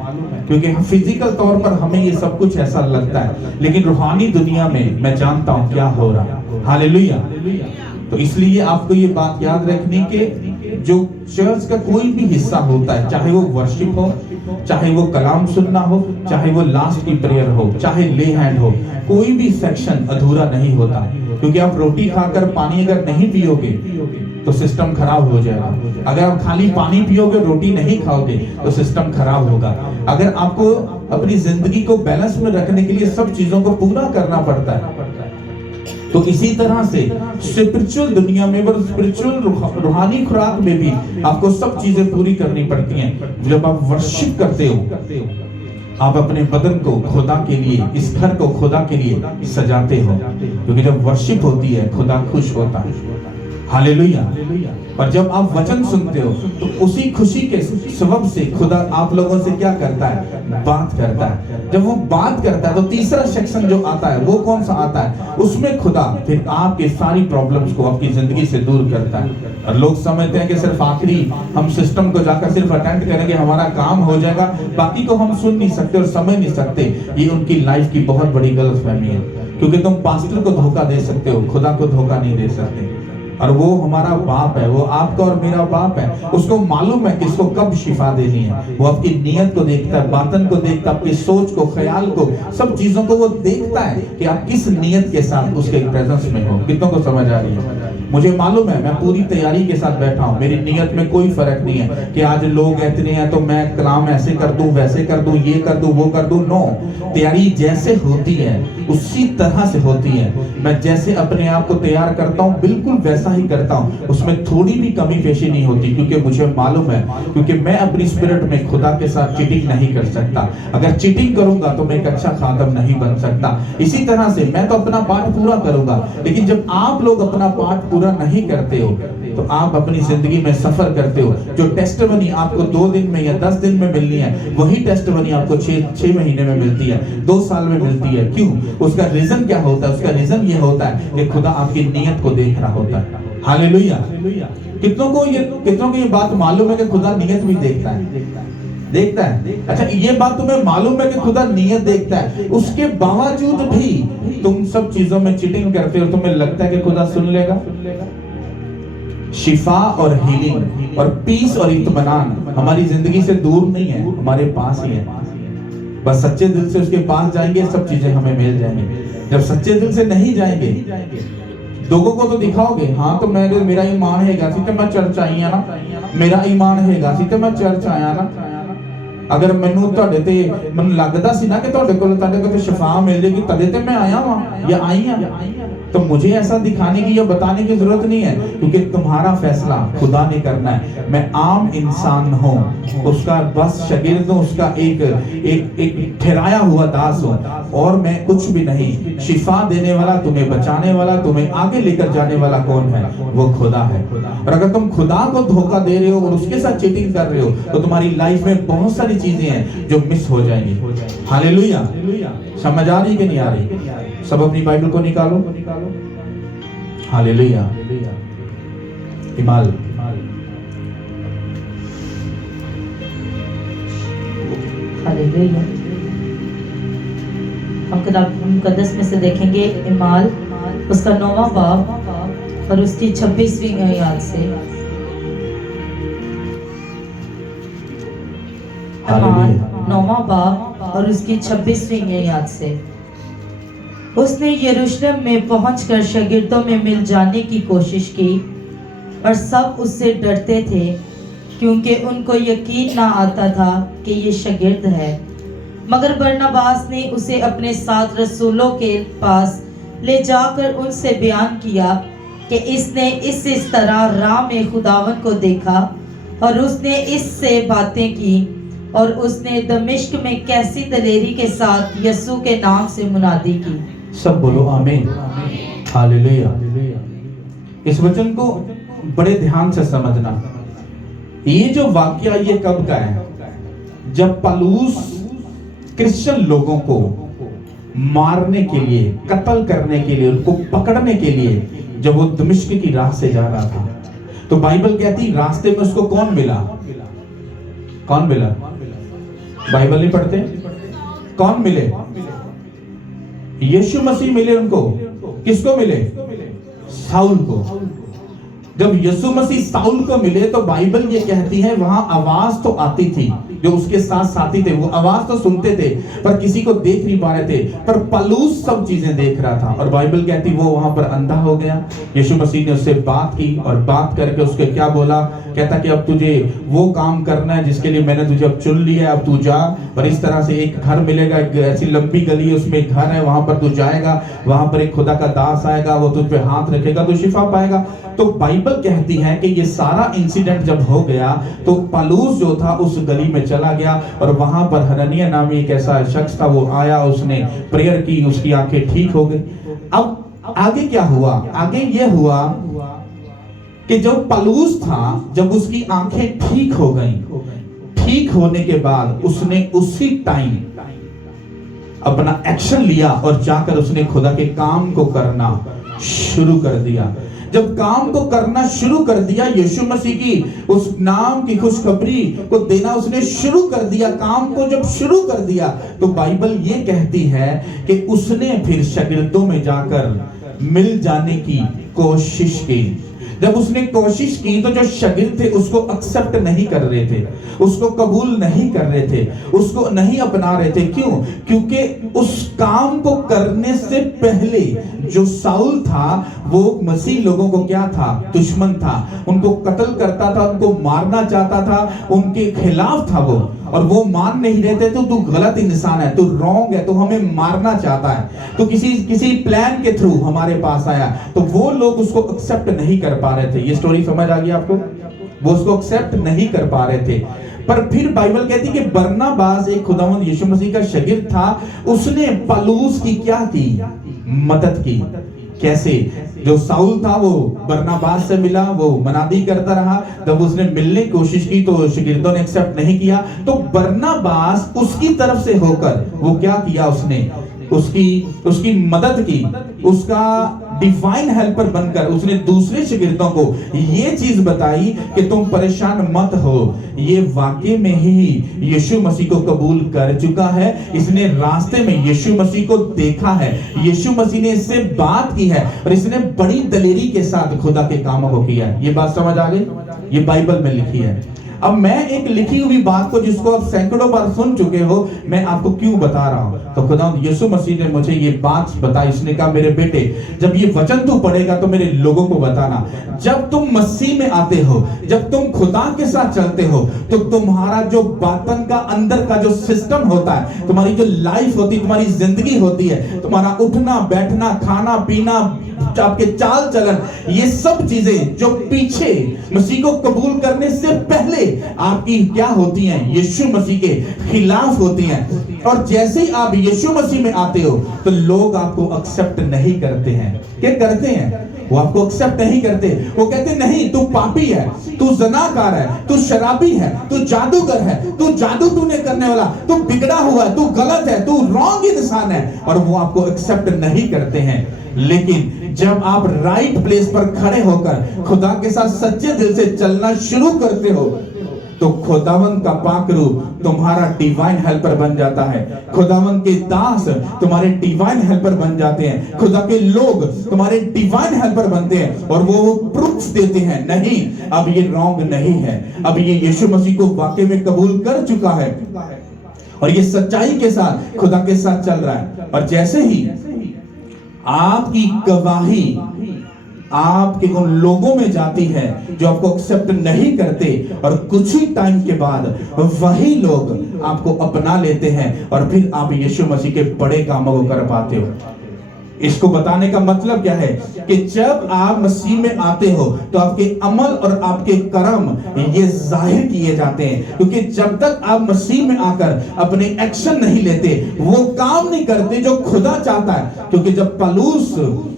क्योंकि फिजिकल तौर पर हमें ये सब कुछ ऐसा लगता है, लेकिन रूहानी दुनिया में मैं जानता हूँ क्या हो रहा है। हालेलुया। तो इसलिए आपको ये बात याद रखनी कि जो चर्च का कोई भी हिस्सा होता है, चाहे वो वर्शिप हो, चाहे वो कलाम सुनना हो, चाहे वो लास्ट की प्रेयर हो, चाहे ले हैंड हो, कोई भी सेक्शन अधूरा नहीं होता। क्योंकि आप रोटी खाकर पानी अगर नहीं पियोगे तो सिस्टम खराब हो जाएगा। अगर आप खाली पानी पियोगे, रोटी नहीं खाओगे तो सिस्टम खराब होगा। अगर आपको अपनी जिंदगी को बैलेंस में रखने के लिए सब चीजों को पूरा करना पड़ता है, तो इसी तरह से स्पिरिचुअल दुनिया में, स्पिरिचुअल रूहानी खुराक में भी आपको सब चीजें पूरी करनी पड़ती हैं। जब आप वर्शिप करते हो, आप अपने बदन को खुदा के लिए, इस घर को खुदा के लिए सजाते हो, क्योंकि जब वर्शिप होती है खुदा खुश होता है। हालेलुया। और जब आप वचन सुनते हो तो उसी खुशी के सबब से खुदा आप लोगों से क्या करता है? बात करता है। जब वो बात करता है तो तीसरा सेक्शन जो आता है वो कौन सा आता है? उसमें खुदा फिर आपके सारी प्रॉब्लम्स को आपकी जिंदगी से दूर करता है। और लोग समझते हैं कि सिर्फ आखिरी हम सिस्टम को जाकर सिर्फ अटेंड करेंगे, हमारा काम हो जाएगा, बाकी को हम सुन नहीं सकते और समझ नहीं सकते। ये उनकी लाइफ की बहुत बड़ी गलतफहमी है, क्योंकि तुम पास्टर को धोखा दे सकते हो, खुदा को धोखा नहीं दे सकते। और वो हमारा बाप है, वो आपका और मेरा बाप है। उसको मालूम है किसको कब शिफा देनी है। वो आपकी नियत को देखता है, बातन को देखता है, आपकी सोच को, ख्याल को, सब चीजों को वो देखता है कि आप किस नियत के साथ उसके प्रेजेंस में हो। कितनों को समझ आ रही है? मुझे मालूम है, मैं पूरी तैयारी के साथ बैठा हूँ। मेरी नियत में कोई फर्क नहीं है कि आज लोग इतने हैं तो मैं कलाम ऐसे कर दूं, वैसे कर दूं, ये कर दूं, वो कर दूं। नो, तैयारी जैसे होती है उसी तरह से होती है। मैं जैसे अपने आप को तैयार करता हूँ बिल्कुल वैसा ही करता हूँ, उसमें थोड़ी भी कमी पेशी नहीं होती, क्योंकि मुझे मालूम है, क्योंकि मैं अपनी स्पिरिट में खुदा के साथ चीटिंग नहीं कर सकता। अगर चीटिंग करूंगा तो मैं एक अच्छा खादम नहीं बन सकता। इसी तरह से मैं तो अपना पाठ पूरा करूंगा, लेकिन जब आप लोग अपना पाठ पूरा नहीं करते हो तो आप अपनी जिंदगी में सफर करते हो। जो टेस्टिमनी आपको 2 दिन में या 10 दिन में मिलनी है, वही टेस्टिमनी आपको 6 महीने में मिलती है, 2 साल में मिलती है। क्यों? उसका रीजन क्या होता है? उसका रीजन ये होता है कि खुदा आपकी नियत को देख रहा होता है। हालेलुया। कितनों को ये बात मालूम है कि खुदा नियत भी देखता है? अच्छा, ये बात तुम्हें मालूम है कि खुदा नियत देखता है, उसके बावजूद भी तुम सब चीजों में चीटिंग करते हो, तुम्हें लगता है कि खुदा सुन लेगा? शिफा और हीलिंग और पीस और इत्मीनान हमारी जिंदगी से दूर नहीं है, हमारे पास ही है। बस सच्चे दिल से उसके पास जाएंगे, सब चीजें हमें मिल जाएंगी। जब सच्चे दिल से नहीं जाएंगे, लोगों को तो दिखाओगे, हाँ तो मेरा ईमान हैगा सी, तो मैं चर्च आई ना, मेरा ईमान हैगा सी, तो मैं चर्च आया ना। अगर मैनू तुहाडे ते मन लगदा सी ना कि तुहाडे कोल शिफा मिल जाएगी, तदे ते मैं आया हां या आई हां, तो मुझे ऐसा दिखाने की या बताने की जरूरत नहीं है, क्योंकि तुम्हारा फैसला खुदा ने करना है। मैं आम इंसान हूँ, उसका बस शागिर्द हूँ, उसका एक ठहराया हुआ दास हूँ, और मैं कुछ भी नहीं। शिफा देने वाला, तुम्हें बचाने वाला, तुम्हें आगे लेकर जाने वाला कौन है? वो खुदा है। और अगर तुम खुदा को धोखा दे रहे हो और उसके साथ चीटिंग कर रहे हो, तो तुम्हारी लाइफ में बहुत सारी चीजें हैं जो मिस हो जाएंगी। हालेलुया। समझ आ रही कि नहीं आ रही? सब अपनी बाइबल को निकालो। हालेलुया। इमाल हालेलुया। हम किताब मुकद्दस में से देखेंगे इमाल उसका 9वां बाब और उसकी 26वीं आयत से। इमाल 9वां बाब और उसकी 26वीं आयत से। उसने यरूशलेम में पहुंचकर शागिर्दों में मिल जाने की कोशिश की, और सब उससे डरते थे, क्योंकि उनको यकीन ना आता था कि ये शागिर्द है। मगर बरनबास ने उसे अपने साथ रसूलों के पास ले जाकर उनसे बयान किया कि इसने इस तरह राह में खुदावन को देखा, और उसने इससे बातें की, और उसने दमिश्क में कैसी दलेरी के साथ यीशु के नाम से मुनादी की। सब बोलो आमीन। हालेलुया। इस वचन को बड़े ध्यान से समझना। ये जो वाक्य ये कब का है? जब पौलुस क्रिश्चियन लोगों को मारने के लिए, कत्ल करने के लिए, उनको पकड़ने के लिए जब वो दमिश्क की राह से जा रहा था, तो बाइबल कहती रास्ते में उसको कौन मिला? कौन मिला? बाइबल नहीं पढ़ते? कौन मिले? यीशु मसीह मिले उनको। किसको मिले? साउल को। जब यीशु मसीह साउल को मिले तो बाइबल ये कहती है वहां आवाज तो आती थी, जो उसके साथ साथी थे, वो आवाज तो सुनते थे पर किसी को देख नहीं पा रहे थे, पर पलूस सब चीजें देख रहा था। और बाइबल कहती वो वहां पर अंधा हो गया। यीशु मसीह ने उससे बात की और बात करके उसके क्या बोला, कहता कि अब तुझे वो काम करना है जिसके लिए मैंने तुझे अब चुन लिया है, अब तू जा। और इस तरह से एक घर मिलेगा, एक ऐसी लंबी गली है, उसमें एक घर है, वहां पर तू जाएगा, वहां पर एक खुदा का दास आएगा, वो तुझ पे हाथ रखेगा तो शिफा पाएगा। तो बाइबल कहती है कि ये सारा इंसिडेंट जब हो गया तो पलूस जो था उस गली में चला गया और वहां पर हननिया नामी एक ऐसा शख्स था, वो आया, उसने प्रेयर की, उसकी आंखें ठीक हो गई। अब आगे क्या हुआ? आगे ये हुआ कि जब पलूस था, जब उसकी आंखें ठीक हो गई, ठीक होने के बाद उसने उसी टाइम अपना एक्शन लिया और जाकर उसने खुदा के काम को करना शुरू कर दिया। जब काम को करना शुरू कर दिया, यीशु मसीह की उस नाम की खुशखबरी को देना उसने शुरू कर दिया, काम को जब शुरू कर दिया तो बाइबल ये कहती है कि उसने फिर शागिर्दों में जाकर मिल जाने की कोशिश की। जब उसने कोशिश की तो जो शागिर्द थे उसको एक्सेप्ट नहीं कर रहे थे, उसको कबूल नहीं कर रहे थे, उसको नहीं अपना रहे थे। क्यों? क्योंकि उस काम को करने से पहले जो साउल था वो मसीह लोगों को क्या था? दुश्मन था, उनको कत्ल करता था, उनको मारना चाहता था, उनके खिलाफ था वो। और वो मान नहीं रहे थे तो तू गलत इंसान है, तू रॉन्ग है, तो हमें मारना चाहता है, तो किसी प्लान के थ्रू हमारे पास आया। तो वो लोग उसको एक्सेप्ट नहीं कर पा रहे थे। ये स्टोरी समझ आ गई आपको? वो उसको एक्सेप्ट नहीं कर पा रहे थे। पर फिर बाइबल कहती कि बरनबास एक खुदावंद यीशु मसीह का शागिर्द था, उसने पलूस की क्या की? मदद की। कैसे? जो साउल था वो बरनबास से मिला, वो मनादी करता रहा, जब उसने मिलने की कोशिश की तो शागिर्दों ने एक्सेप्ट नहीं किया, तो बरनबास उसकी तरफ से होकर वो क्या किया? उसने उसकी मदद की, उसका डिवाइन हेल्पर बनकर उसने दूसरे शागिर्दों को ये चीज बताई कि तुम परेशान मत हो, ये वाकई में ही यीशु मसीह को कबूल कर चुका है, इसने रास्ते में यीशु मसीह को देखा है, यीशु मसीह ने इससे बात की है और इसने बड़ी दलेरी के साथ खुदा के कामों को किया है। ये बात समझ आ गई? ये बाइबल में लिखी है। अब मैं एक लिखी हुई बात को जिसको आप सैकड़ों बार सुन चुके हो, मैं आपको क्यों बता रहा हूं? तो खुदा यीशु मसीह ने मुझे ये बात बताई। इसने कहा मेरे बेटे, जब ये वचन तू पढ़ेगा तो मेरे लोगों को बताना, जब तुम मसीह में आते हो, जब तुम खुदा के साथ चलते हो, तो तुम्हारा जो बातन का अंदर का जो सिस्टम होता है, तुम्हारी जो लाइफ होती है, तुम्हारी जिंदगी होती है, तुम्हारा उठना बैठना, खाना पीना, आपके चाल चलन, ये सब चीजें जो पीछे मसीह को कबूल करने से पहले आपकी क्या होती हैं? यीशु मसीह के खिलाफ होती हैं। और जैसे ही आप यीशु मसीह में आते हो तो लोग आपको एक्सेप्ट नहीं करते हैं। क्या करते हैं? वो आपको एक्सेप्ट नहीं करते। वो कहते नहीं, तू पापी है, तू ज़नाकार है, तू शराबी है, तू जादूगर है, तू जादू तूने करने वाला, तू बिगड़ा हुआ है, तू गलत है, तू रॉन्ग इंसान है, और वो आपको एक्सेप्ट नहीं करते हैं। लेकिन जब आप राइट प्लेस पर खड़े होकर खुदा के साथ सच्चे दिल से चलना शुरू करते हो तो खुदावन का पाकरू तुम्हारा डिवाइन हेल्पर बन जाता है। खुदावन के दास तुम्हारे डिवाइन हेल्पर बन जाते हैं। खुदा के लोग तुम्हारे डिवाइन हेल्पर बनते हैं और वो प्रूफ देते हैं, नहीं अब ये रॉन्ग नहीं है, अब ये यीशु मसीह को वाकई में कबूल कर चुका है और ये सच्चाई के साथ खुदा के साथ चल रहा है। और जैसे ही आपकी गवाही आपके उन लोगों में जाती है जो आपको एक्सेप्ट नहीं करते, और कुछ ही टाइम के बाद वही लोग आपको अपना लेते हैं और फिर आप यीशु मसीह के बड़े कामों को कर पाते हो। इसको बताने का मतलब क्या है कि जब आप मसीह में आते हो तो आपके अमल और आपके कर्म ये जाहिर किए जाते हैं, क्योंकि जब तक आप मसीह में आकर अपने एक्शन नहीं लेते, वो काम नहीं करते जो खुदा चाहता है। क्योंकि जब पलूस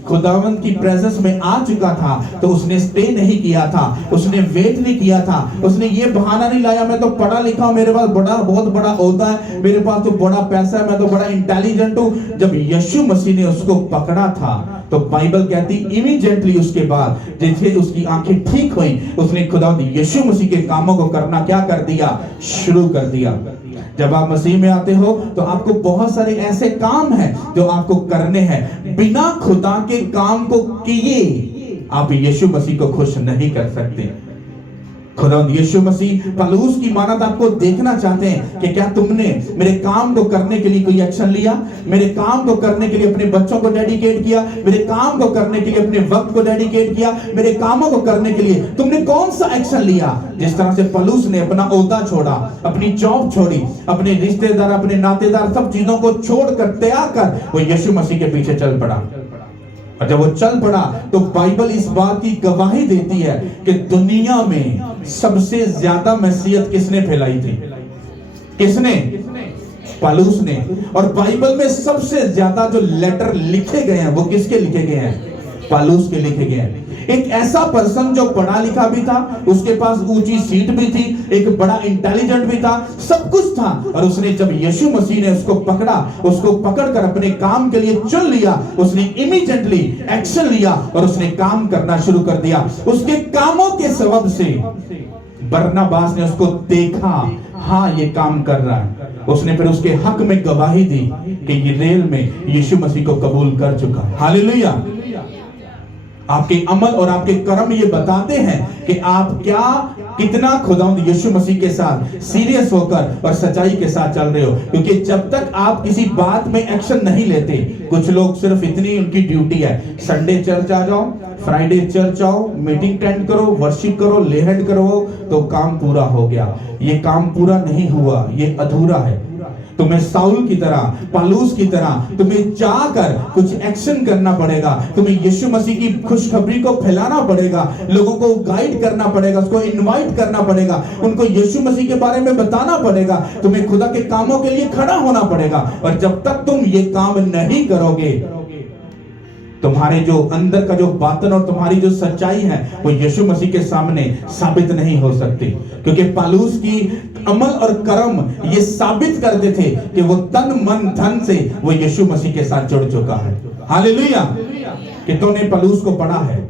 खुदावंत की प्रेजेंस में आ चुका था तो उसने स्टे नहीं किया था, उसने वेट नहीं किया था, उसने ये बहाना नहीं लाया मैं तो पढ़ा लिखा हूं, मेरे पास बहुत बड़ा ओहदा है, मेरे पास तो बड़ा पैसा है, मैं तो बड़ा इंटेलिजेंट हूं। जब यीशु मसीह ने उसको पकड़ा था तो बाइबल कहती इमीडिएटली उसके बाद जैसे उसकी आंखें ठीक हुई, उसने खुदा यीशु मसीह के कामों को करना क्या कर दिया? शुरू कर दिया। जब आप मसीह में आते हो तो आपको बहुत सारे ऐसे काम हैं जो आपको करने हैं। बिना खुदा के काम को किए आप यीशु मसीह को खुश नहीं कर सकते। खुदावंद यीशु मसीह पौलुस की मानवता को देखना चाहते हैं कि क्या तुमने मेरे काम को करने के लिए कोई एक्शन लिया, मेरे काम को करने के लिए अपने बच्चों को डेडिकेट किया, मेरे काम को करने के लिए अपने वक्त को डेडिकेट किया, मेरे कामों को करने के लिए तुमने कौन सा एक्शन लिया। जिस तरह से पौलुस ने अपना ओहदा छोड़ा, अपनी जॉब छोड़ी, अपने रिश्तेदार, अपने नातेदार, सब चीजों को छोड़कर, त्याग कर वो यीशु मसीह के पीछे चल पड़ा। और जब वो चल पड़ा तो बाइबल इस बात की गवाही देती है कि दुनिया में सबसे ज्यादा मसीहत किसने फैलाई थी? किसने? पौलुस ने। और बाइबल में सबसे ज्यादा जो लेटर लिखे गए हैं वो किसके लिखे गए हैं? पौलुस के लिखे गए हैं। एक ऐसा पर्सन जो पढ़ा लिखा भी था, उसके पास ऊंची सीट भी थी, एक बड़ा इंटेलिजेंट भी था, सब कुछ था। और उसने जब यीशु मसीह ने उसको पकड़ा, उसको पकड़कर अपने काम के लिए चुन लिया, उसने इमीडिएटली एक्शन लिया और उसने काम करना शुरू कर दिया। उसके कामों के सबब से बरनबास ने उसको देखा, हाँ ये काम कर रहा है। उसने फिर उसके हक में गवाही दी कि ये रेल में यीशु मसीह को कबूल कर चुका है। हालेलुया। आपके अमल और आपके कर्म ये बताते हैं कि आप कितना खुदावंद यीशु मसीह के साथ सीरियस होकर और सच्चाई के साथ चल रहे हो। क्योंकि जब तक आप किसी बात में एक्शन नहीं लेते, कुछ लोग सिर्फ इतनी उनकी ड्यूटी है, संडे चर्च आ जाओ, फ्राइडे चर्च आओ, मीटिंग अटेंड करो, वर्शिप करो, लेहड करो तो काम पूरा हो गया। ये काम पूरा नहीं हुआ, ये अधूरा है। तुम्हें साउल की तरह, पौलुस की तरह तुम्हें जाकर कुछ एक्शन करना पड़ेगा। तुम्हें यीशु मसीह की खुशखबरी को फैलाना पड़ेगा, लोगों को गाइड करना पड़ेगा, उसको इनवाइट करना पड़ेगा, उनको यीशु मसीह के बारे में बताना पड़ेगा। तुम्हें खुदा के कामों के लिए खड़ा होना पड़ेगा। और जब तक तुम ये काम नहीं करोगे, तुम्हारे जो अंदर का जो बातन और तुम्हारी जो सच्चाई है वो यीशु मसीह के सामने साबित नहीं हो सकती। क्योंकि पौलुस की अमल और कर्म ये साबित करते थे कि वो तन मन धन से वो यीशु मसीह के साथ जुड़ चुका है। हालेलुया। कि तुमने पौलुस को पढ़ा है,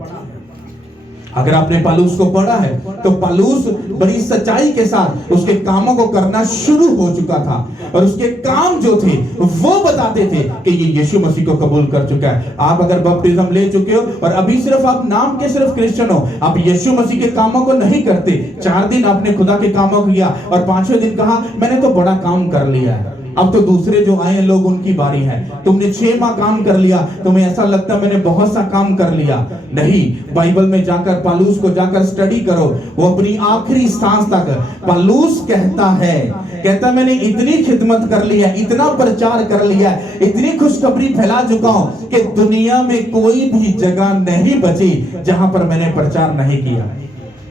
अगर आपने पौलुस को पढ़ा है तो पौलुस बड़ी सच्चाई के साथ उसके कामों को करना शुरू हो चुका था। और उसके काम जो थे वो बताते थे कि ये यीशु मसीह को कबूल कर चुका है। आप अगर बपतिस्म ले चुके हो और अभी सिर्फ आप नाम के सिर्फ क्रिश्चियन हो, आप यीशु मसीह के कामों को नहीं करते, 4 दिन आपने खुदा के कामों को किया और 5वें दिन कहा मैंने तो बड़ा काम कर लिया है, अब तो दूसरे जो आए लोग उनकी बारी है। तुमने 6 माह काम कर लिया, तुम्हें ऐसा लगता है मैंने बहुत सा काम कर लिया। नहीं, बाइबल में जाकर पौलुस को जाकर स्टडी करो। वो अपनी आखिरी सांस तक पौलुस कहता है मैंने इतनी खिदमत कर ली है, इतना प्रचार कर लिया है, इतनी खुशखबरी फैला चुका हूं कि दुनिया में कोई भी जगह नहीं बची जहां पर मैंने प्रचार नहीं किया।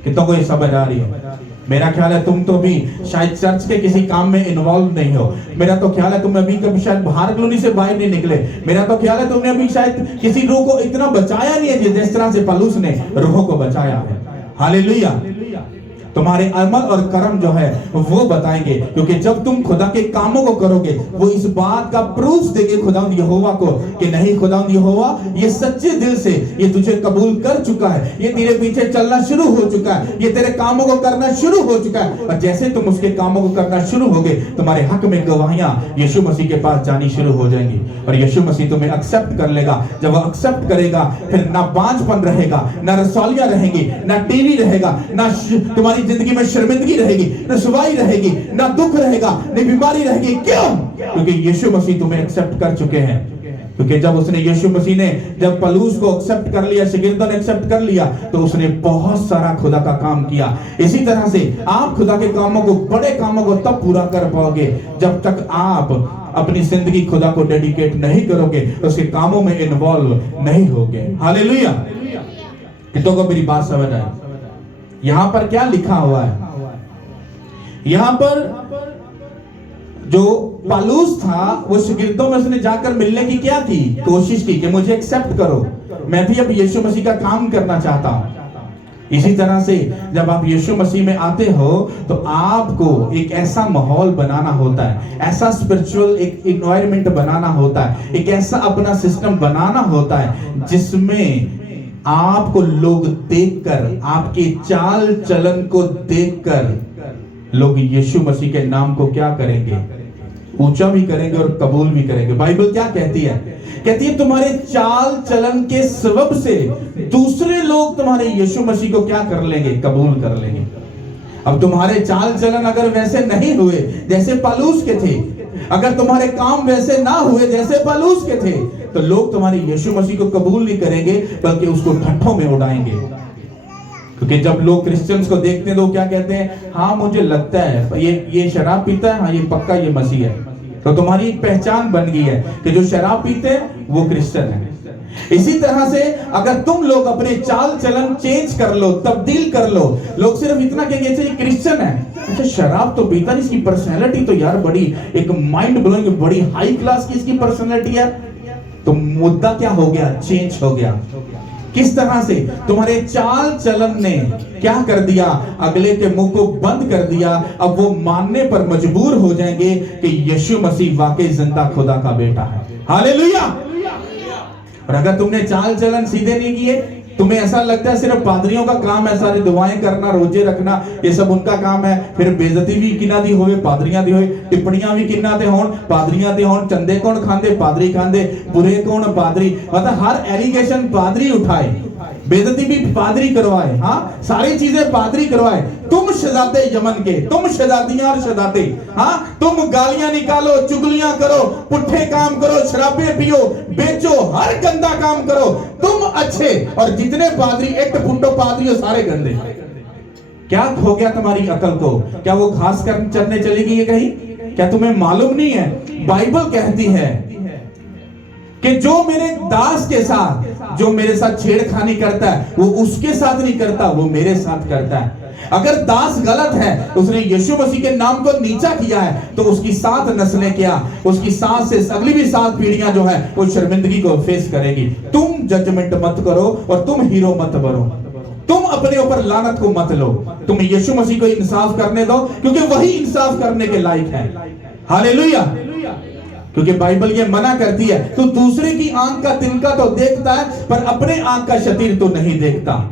कितनों को ये समझ आ रही है? मेरा ख्याल है तुम तो भी शायद चर्च के किसी काम में इन्वॉल्व नहीं हो। मेरा तो ख्याल है तुम अभी कभी शायद बाहर कॉलोनी से बाहर नहीं निकले। मेरा तो ख्याल है तुमने अभी शायद किसी रूह को इतना बचाया नहीं है जिस तरह से पौलुस ने रूहों को बचाया है। हालेलुया। तुम्हारे अमल और कर्म जो है वो बताएंगे। क्योंकि जब तुम खुदा के कामों को करोगे वो इस बात का प्रूफ देंगे खुदावंद यहोवा को कि नहीं, खुदावंद यहोवा ये सच्चे दिल से ये तुझे कबूल कर चुका है, ये तेरे पीछे चलना शुरू हो चुका है, ये तेरे कामों को करना शुरू हो चुका है। और जैसे तुम उसके कामों को करना शुरू होगे, तुम्हारे हक में गवाहियां यीशु मसीह के पास जानी शुरू हो जाएंगी और यीशु मसीह तुम्हें एक्सेप्ट कर लेगा। जब वो एक्सेप्ट करेगा फिर ना बांझपन रहेगा, ना रसौलियां रहेंगी, ना टीवी रहेगा, ना तुम्हारी जिंदगी में शर्मिंदगी रहेगी, रसवाई रहेगी, ना दुख रहेगा, ना बीमारी रहेगी। क्यों? क्योंकि यीशु मसीह तुम्हें एक्सेप्ट कर चुके हैं। क्योंकि जब उसने यीशु मसीह ने जब पौलुस को एक्सेप्ट कर लिया, शागिर्दों ने एक्सेप्ट कर लिया, तो उसने बहुत सारा खुदा का काम किया। इसी तरह से आप खुदा के कामों को, बड़े कामों को तब पूरा कर पाओगे जब तक आप अपनी जिंदगी खुदा को डेडिकेट नहीं करोगे, उसके कामों में इन्वॉल्व नहीं होगे। हालेलुया। कितनों को मेरी बात समझ आई? यहां पर क्या लिखा हुआ है? यहां पर जो पौलुस था वो शागिर्दों में उसने जाकर मिलने की क्या की कोशिश की कि मुझे एक्सेप्ट करो, मैं भी अब यीशु मसीह का काम करना चाहता हूं। इसी तरह से जब आप यीशु मसीह में आते हो तो आपको एक ऐसा माहौल बनाना होता है, ऐसा स्पिरिचुअल एक एनवायरनमेंट बनाना होता है, एक ऐसा अपना सिस्टम बनाना होता है जिसमें आपको लोग देखकर, आपके चाल चलन को देखकर लोग यीशु मसीह के नाम को क्या करेंगे? ऊंचा भी करेंगे और कबूल भी करेंगे। बाइबल क्या कहती है? कहती है तुम्हारे चाल चलन के सबब से दूसरे लोग तुम्हारे यीशु मसीह को क्या कर लेंगे? कबूल कर लेंगे। अब तुम्हारे चाल चलन अगर वैसे नहीं हुए जैसे पौलुस के थे, अगर तुम्हारे काम वैसे ना हुए जैसे पौलुस के थे, तो लोग तुम्हारे यीशु मसीह को कबूल नहीं करेंगे बल्कि उसको ठट्ठों में उड़ाएंगे। क्योंकि जब लोग क्रिश्चियंस को देखते हैं तो क्या कहते हैं, हाँ मुझे लगता है ये शराब पीता है, हाँ ये पक्का ये मसीह है। तो तुम्हारी एक पहचान बन गई है कि जो शराब पीते हैं वो क्रिश्चियन है। इसी तरह से अगर तुम लोग अपने चाल चलन चेंज कर लो, तब्दील कर लो, लोग सिर्फ इतना कहेंगे ये क्रिश्चियन है, अच्छा शराब तो पीता नहीं, इसकी पर्सनैलिटी तो यार बड़ी एक माइंड ब्लोइंग, बड़ी हाई क्लास की इसकी पर्सनैलिटी है। तो मुद्दा क्या हो गया, चेंज हो गया। किस तरह से? तुम्हारे चाल चलन ने क्या कर दिया, अगले के मुंह को बंद कर दिया। अब वो मानने पर मजबूर हो जाएंगे कि यीशु मसीह वाकई जिंदा खुदा का बेटा है। हालेलुया। और अगर तुमने चाल चलन सीधे नहीं किए, तुम्हें ऐसा लगता है सिर्फ पादरियों का काम है, सारी दुआएं करना, रोजे रखना, ये सब उनका काम है, फिर बेइज्जती भी किना दी होवे, पादरियां दी होवे, टिप्पणियां भी किना दे होन, पादरियां दे होन, चंदे कौन खांदे, पादरी खांदे, बुरे कौन पादरी, मतलब हर एलिगेशन पादरी उठाए, बेइज्जती भी पादरी करवाए, हाँ सारी चीजें पादरी करवाए। तुम शहजादे यमन के, तुम शहजादियां और शहजादे, हाँ तुम गालियां निकालो, चुगलियां करो, पुट्ठे काम करो, शराबे पियो, बेचो, हर गंदा काम करो, तुम अच्छे, और जितने पादरी एक फुटो पादरी हो सारे गंदे। क्या हो गया तुम्हारी अकल को? क्या वो घास कर चरने चली गई है कहीं? क्या तुम्हें मालूम नहीं है? बाइबल कहती है कि जो मेरे दास के साथ, जो मेरे साथ छेड़खानी करता है वो उसके साथ नहीं करता, वो मेरे साथ करता है। अगर दास गलत है, उसने यीशु मसीह के नाम को नीचा किया है, तो उसकी 7 नस्लें क्या, उसकी 7 से अगली भी 7 पीढ़ियां जो है वो शर्मिंदगी को फेस करेगी। तुम जजमेंट मत करो और तुम हीरो मत बनो, तुम अपने ऊपर लानत को मत लो, तुम यीशु मसीह को इंसाफ करने दो, क्योंकि वही इंसाफ करने के लायक है। हालेलुया। क्योंकि बाइबल ये मना करती है, तू दूसरे की आंख का तिनका तो देखता है पर अपने आंख का शतीर तो नहीं देखता।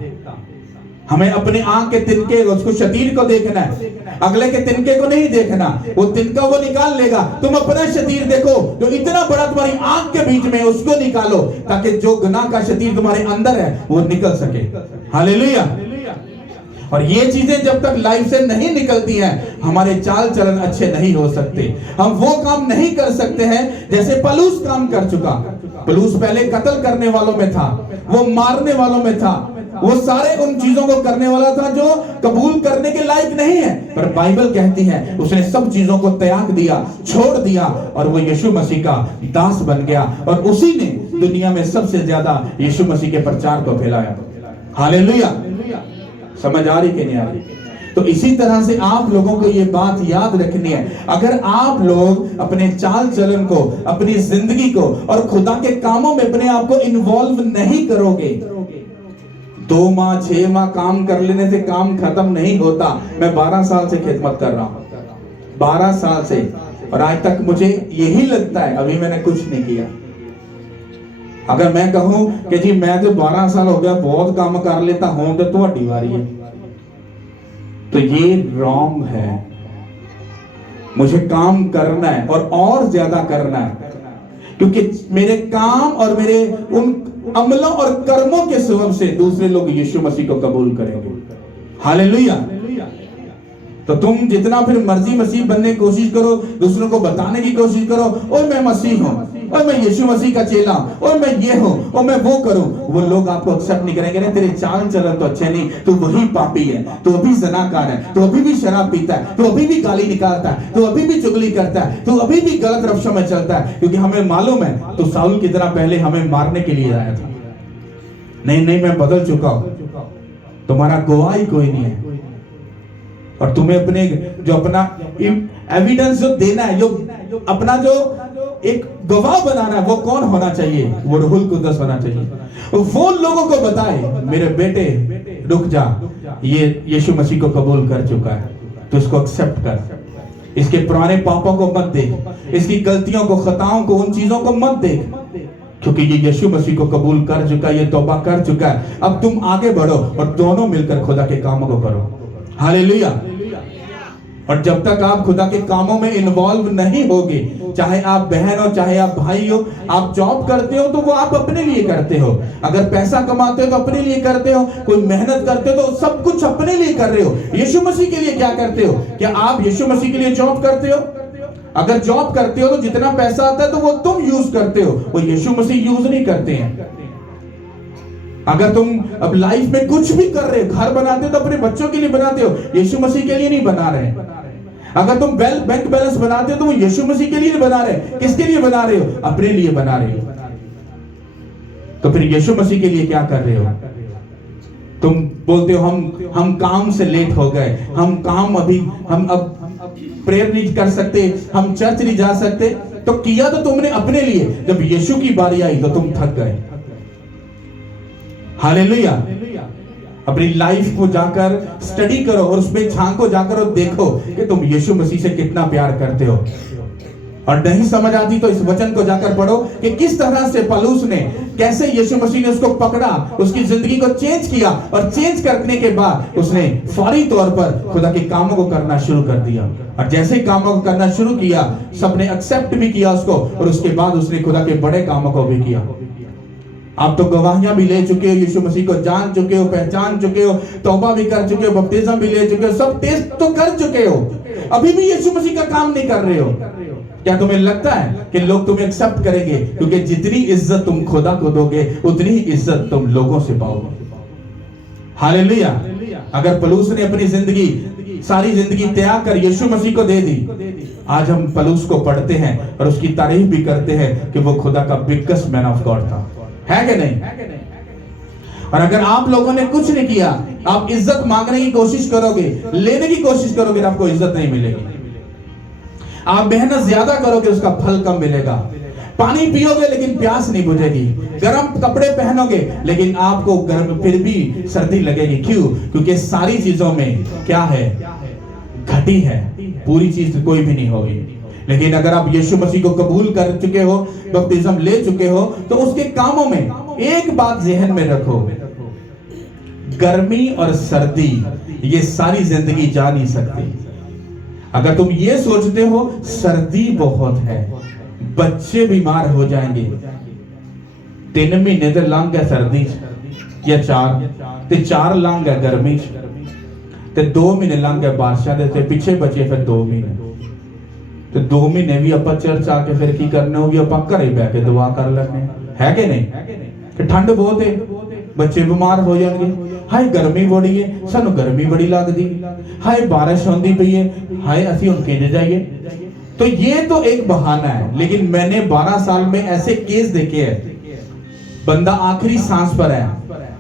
हमें अपने आंख के तिनके, उसको शतीर को देखना है, अगले के तिनके को नहीं देखना। वो तिनका वो निकाल लेगा, तुम अपना शतीर देखो जो इतना बड़ा तुम्हारी आंख के बीच में, उसको निकालो ताकि जो गुनाह का शतीर तुम्हारे अंदर है वो निकल सके। हालेलुया। और ये चीजें जब तक लाइफ से नहीं निकलती हैं, हमारे चाल चलन अच्छे नहीं हो सकते। हम वो काम नहीं कर सकते हैं जैसे पौलुस काम कर चुका। पौलुस पहले कत्ल करने वालों में था, वो मारने वालों में था, वो सारे उन चीजों को करने वाला था जो कबूल करने के लायक नहीं है। पर बाइबल कहती है उसने सब चीजों को त्याग दिया, छोड़ दिया, और वो यीशु मसीह का दास बन गया, और उसी ने दुनिया में सबसे ज्यादा यीशु मसीह के प्रचार को फैलाया। हालेलुया। समझ आ रही कि नहीं आ रही? तो इसी तरह से आप लोगों को ये बात याद रखनी है, अगर आप लोग अपने चाल चलन को, अपनी जिंदगी को और खुदा के कामों में अपने आप को इन्वॉल्व नहीं करोगे, 2 माह 6 माह काम कर लेने से काम खत्म नहीं होता। मैं 12 साल से खिदमत कर रहा हूं, 12 साल से, और आज तक मुझे यही लगता है अभी मैंने कुछ नहीं किया। अगर मैं कहूं कि जी मैं तो 12 साल हो गया बहुत काम कर लेता हूं तो तुम्हारी वारी है, तो ये रॉन्ग है। मुझे काम करना है और ज्यादा करना है, क्योंकि मेरे काम और मेरे उन अमलों और कर्मों के सबब से दूसरे लोग यीशु मसीह को कबूल करेंगे। हालेलुया। तो तुम जितना फिर मर्जी मसीह बनने की कोशिश करो, दूसरों को बताने की कोशिश करो, ओए मैं मसीह हूं, ओए मैं यीशु मसीह का चेला हूं, ओए मैं ये हूं, ओए मैं वो करूं, वो लोग आपको एक्सेप्ट नहीं करेंगे। तेरे चाल चलन तो अच्छे नहीं, तू वही पापी है, तू अभी ज़नाकार है, तू अभी भी शराब पीता है, तू अभी भी गाली निकालता है, तू अभी भी चुगली करता है, तू अभी भी गलत रफ्शों में चलता है। क्योंकि हमें मालूम है तू साउल की तरह पहले हमें मारने के लिए आया था। नहीं मैं बदल चुका हूं, तुम्हारा गवाही कोई नहीं है। और तुम्हें अपने जो अपना एविडेंस जो देना है, जो अपना जो एक गवाह बनाना है, वो कौन होना चाहिए? वो रूहुल कुद्दस होना चाहिए। वो लोगों को बताए मेरे बेटे रुक जा, ये यीशु मसीह को कबूल कर चुका है, तो इसको एक्सेप्ट कर, इसके पुराने पापों को मत देख, इसकी गलतियों को, खताओं को, उन चीजों को मत देख, क्योंकि ये यीशु मसीह को कबूल कर चुका है, ये तौबा कर चुका है। अब तुम आगे बढ़ो और दोनों मिलकर खुदा के कामों को करो। हालेलुया। और जब तक आप खुदा के कामों में इन्वॉल्व नहीं होगे, चाहे आप बहन हो चाहे आप भाई हो, आप जॉब करते हो तो वो आप अपने लिए करते हो, अगर पैसा कमाते हो तो अपने लिए करते हो, कोई मेहनत करते हो तो सब कुछ अपने लिए कर रहे हो। यीशु मसीह के लिए क्या करते हो? क्या आप यीशु मसीह के लिए जॉब करते हो? अगर जॉब करते हो तो जितना पैसा आता है तो वो तुम यूज करते हो, वो यीशु मसीह यूज नहीं करते हैं। अगर तुम अब लाइफ में कुछ भी कर रहे हो, घर बनाते हो तो अपने बच्चों के लिए बनाते हो, यीशु मसीह के लिए नहीं बना रहे। अगर तुम बैंक बैलेंस बनाते हो तो वो यीशु मसीह के लिए नहीं बना रहे, किसके लिए बना रहे हो? अपने लिए बना रहे हो। तो फिर यीशु मसीह के लिए क्या कर रहे हो? तुम बोलते हो हम काम से लेट हो गए, हम अब प्रेयर नहीं कर सकते, हम चर्च नहीं जा सकते। तो किया तो तुमने अपने लिए, जब यीशु की बारी आई तो तुम थक गए। हालेलुया। अपनी लाइफ को जाकर स्टडी करो और उसमें झांको जाकर और देखो कि तुम यीशु मसीह से कितना प्यार करते हो। और नहीं समझ आती तो इस वचन को जाकर पढ़ो कि किस तरह से पौलुस ने, कैसे यीशु मसीह ने उसको पकड़ा, उसकी जिंदगी को चेंज किया, और चेंज करने के बाद उसने फौरी तौर पर खुदा के कामों को करना शुरू कर दिया। और जैसे कामों को करना शुरू किया, सबने एक्सेप्ट भी किया उसको, और उसके बाद उसने खुदा के बड़े कामों को भी किया। आप तो गवाहियां भी ले चुके हो, यीशु मसीह को जान चुके हो, पहचान चुके हो, तौबा भी कर चुके हो, बपतिस्मा भी ले चुके हो, सब टेस्ट तो कर चुके हो, अभी भी यीशु मसीह का काम नहीं कर रहे हो। क्या तुम्हें लगता है कि लोग तुम्हें एक्सेप्ट करेंगे? क्योंकि जितनी इज्जत तुम खुदा को दोगे उतनी ही इज्जत तुम लोगों से पाओगे। हालेलुया। अगर पौलुस ने अपनी जिंदगी, सारी जिंदगी त्याग कर यीशु मसीह को दे दी, आज हम पौलुस को पढ़ते हैं और उसकी तारीफ भी करते हैं कि वो खुदा का बिगेस्ट मैन ऑफ गॉड था, है कि नहीं? और अगर आप लोगों ने कुछ नहीं किया, आप इज्जत मांगने की कोशिश करोगे, लेने की कोशिश करोगे, आपको इज्जत नहीं मिलेगी। आप मेहनत ज्यादा करोगे, उसका फल कम मिलेगा। पानी पियोगे लेकिन प्यास नहीं बुझेगी, गर्म कपड़े पहनोगे लेकिन आपको गर्म फिर भी सर्दी लगेगी। क्यों? क्योंकि सारी चीजों में क्या है? घटी है, पूरी चीज कोई भी नहीं होगी। लेकिन अगर आप यीशु मसीह को कबूल कर चुके हो, बपतिस्मा ले चुके हो, तो उसके कामों में एक बात ज़हन में रखो, गर्मी और सर्दी ये सारी जिंदगी जा नहीं सकती। अगर तुम ये सोचते हो सर्दी बहुत है, बच्चे बीमार हो जाएंगे, 3 महीने तो लंघ गए सर्दी या 4 लंघ गए गर्मी ते 2 महीने लंघ गए बारिशां दे, पिछे बचे फिर 2 महीने। तो 2 महीने भी आप चर्च आके फिर की करने होगी, आप घरे बह के दुआ कर लेने, है कि नहीं? कि ठंड बहुत है, बच्चे बीमार हो जाएंगे, हाय गर्मी बड़ी है, सानू गर्मी बड़ी लगती, हाय बारिश होती पई है, हाय असी हुण किंज जाइए। तो ये तो एक बहाना है। लेकिन मैंने 12 साल में ऐसे केस देखे हैं, बंदा आखिरी सांस पर है,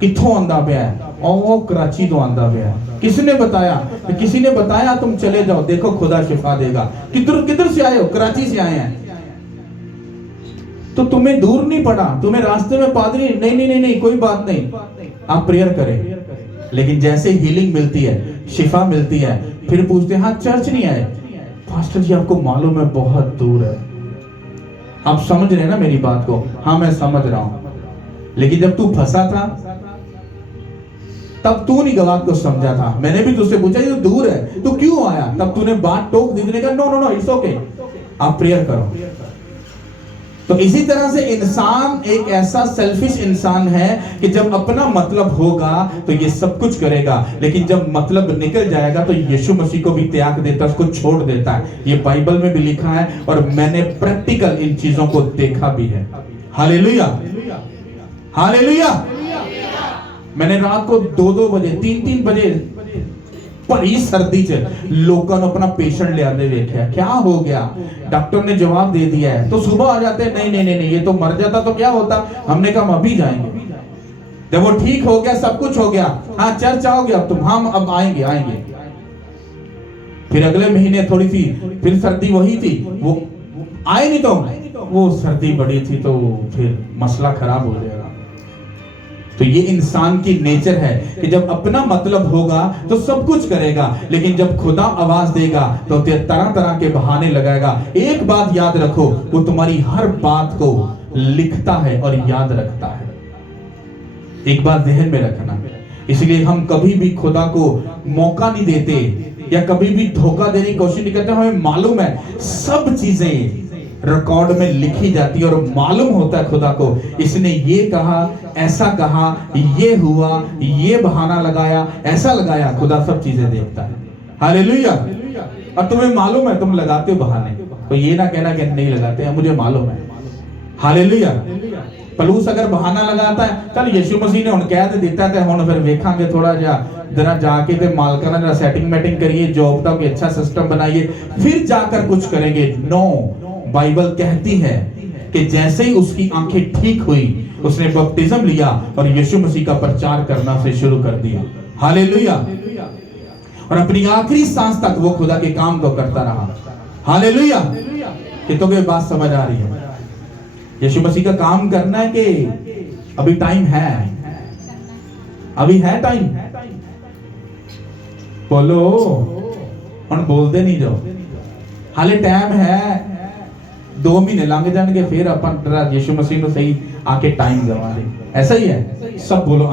किथों आंदा पिया है, ओ कराची तो आंदा पिया है, किसने बताया? किसी ने बताया तुम चले जाओ, देखो खुदा शिफा देगा। किधर से आए हो? कराची से आए हैं। तो तुम्हें दूर नहीं पड़ा, तुम्हें रास्ते में पादरी नहीं, कोई बात नहीं, आप प्रेयर करें। लेकिन जैसे हीलिंग मिलती है, शिफा मिलती है, फिर पूछते हैं हाँ चर्च नहीं आए, पास्टर जी आपको मालूम है बहुत दूर है। आप समझ रहे हैं ना मेरी बात को? हाँ मैं समझ रहा हूं। लेकिन जब तू फंसा था तब तू नहीं गवाह को समझा था। मैंने भी तुझसे पूछा ये तो दूर है, तू क्यों आया? तब तूने बात टोक दी, तूने कहा नो इट्स ओके, आप प्रेयर करो। तो इसी तरह से इंसान एक ऐसा सेल्फिश इंसान है कि जब अपना मतलब होगा तो ये सब कुछ करेगा, लेकिन जब मतलब निकल जाएगा तो यीशु मसीह को भी त्याग देता है, उसको छोड़ देता है। ये बाइबल में भी लिखा है और मैंने प्रैक्टिकल इन चीजों को देखा भी है। Hallelujah, hallelujah. मैंने रात को 2-2 बजे 3-3 बजे भरी सर्दी च लोगों ने अपना पेशेंट ले आते देखा, क्या हो गया? डॉक्टर ने जवाब दे दिया है, तो सुबह आ जाते नहीं ये तो मर जाता तो क्या होता। हमने कहा हम अभी जाएंगे। जब वो ठीक हो गया, सब कुछ हो गया, हाँ चर्च आओगे अब तुम? हम अब आएंगे। फिर अगले महीने थोड़ी सी फिर सर्दी वही थी, वो आए नहीं, तो वो सर्दी बड़ी थी तो फिर मसला खराब हो जाएगा। तो ये इंसान की नेचर है कि जब अपना मतलब होगा तो सब कुछ करेगा, लेकिन जब खुदा आवाज देगा तो तरह तरह के बहाने लगाएगा। एक बात याद रखो, वो तुम्हारी हर बात को लिखता है और याद रखता है। एक बात ध्यान में रखना। इसलिए हम कभी भी खुदा को मौका नहीं देते या कभी भी धोखा देने की कोशिश नहीं करते। हमें मालूम है सब चीजें रिकॉर्ड में लिखी जाती है और मालूम होता है खुदा को, इसने ये कहा, ऐसा कहा, ये हुआ, ये बहाना लगाया, ऐसा लगाया। खुदा सब चीजें देखता है। हालेलुया। और तुम्हें मालूम है तुम लगाते हो बहाने, तो ये ना कहना कि नहीं लगाते हैं, मुझे मालूम है। हालेलुया। पलूस अगर बहाना लगाता है, चल यीशु मसीह ने हुण कह दे दिता ते हुण फिर वेखांगे थोड़ा जा जरा जाके ते मालकां नाल सेटिंग मैटिंग करिए, जॉब का कोई अच्छा सिस्टम बनाइए, फिर जाकर कुछ करेंगे। नो, बाइबल कहती है कि जैसे ही उसकी आंखें ठीक हुई, उसने बपतिस्म लिया और यीशु मसीह का प्रचार करना से शुरू कर दिया। हालेलुया। और अपनी आखिरी सांस तक वो खुदा के काम को करता रहा। हालेलुया। कि तुम्हें बात समझ आ रही है? यीशु मसीह का काम करना है कि अभी टाइम है, अभी है टाइम। बोलो, हम बोलते नहीं जाओ, हाले टाइम है। 2 महीने लंघ जाएंगे, फिर अपन यीशु मसीह को सही आके टाइम दवा। ऐसा ही है। सब बोलो।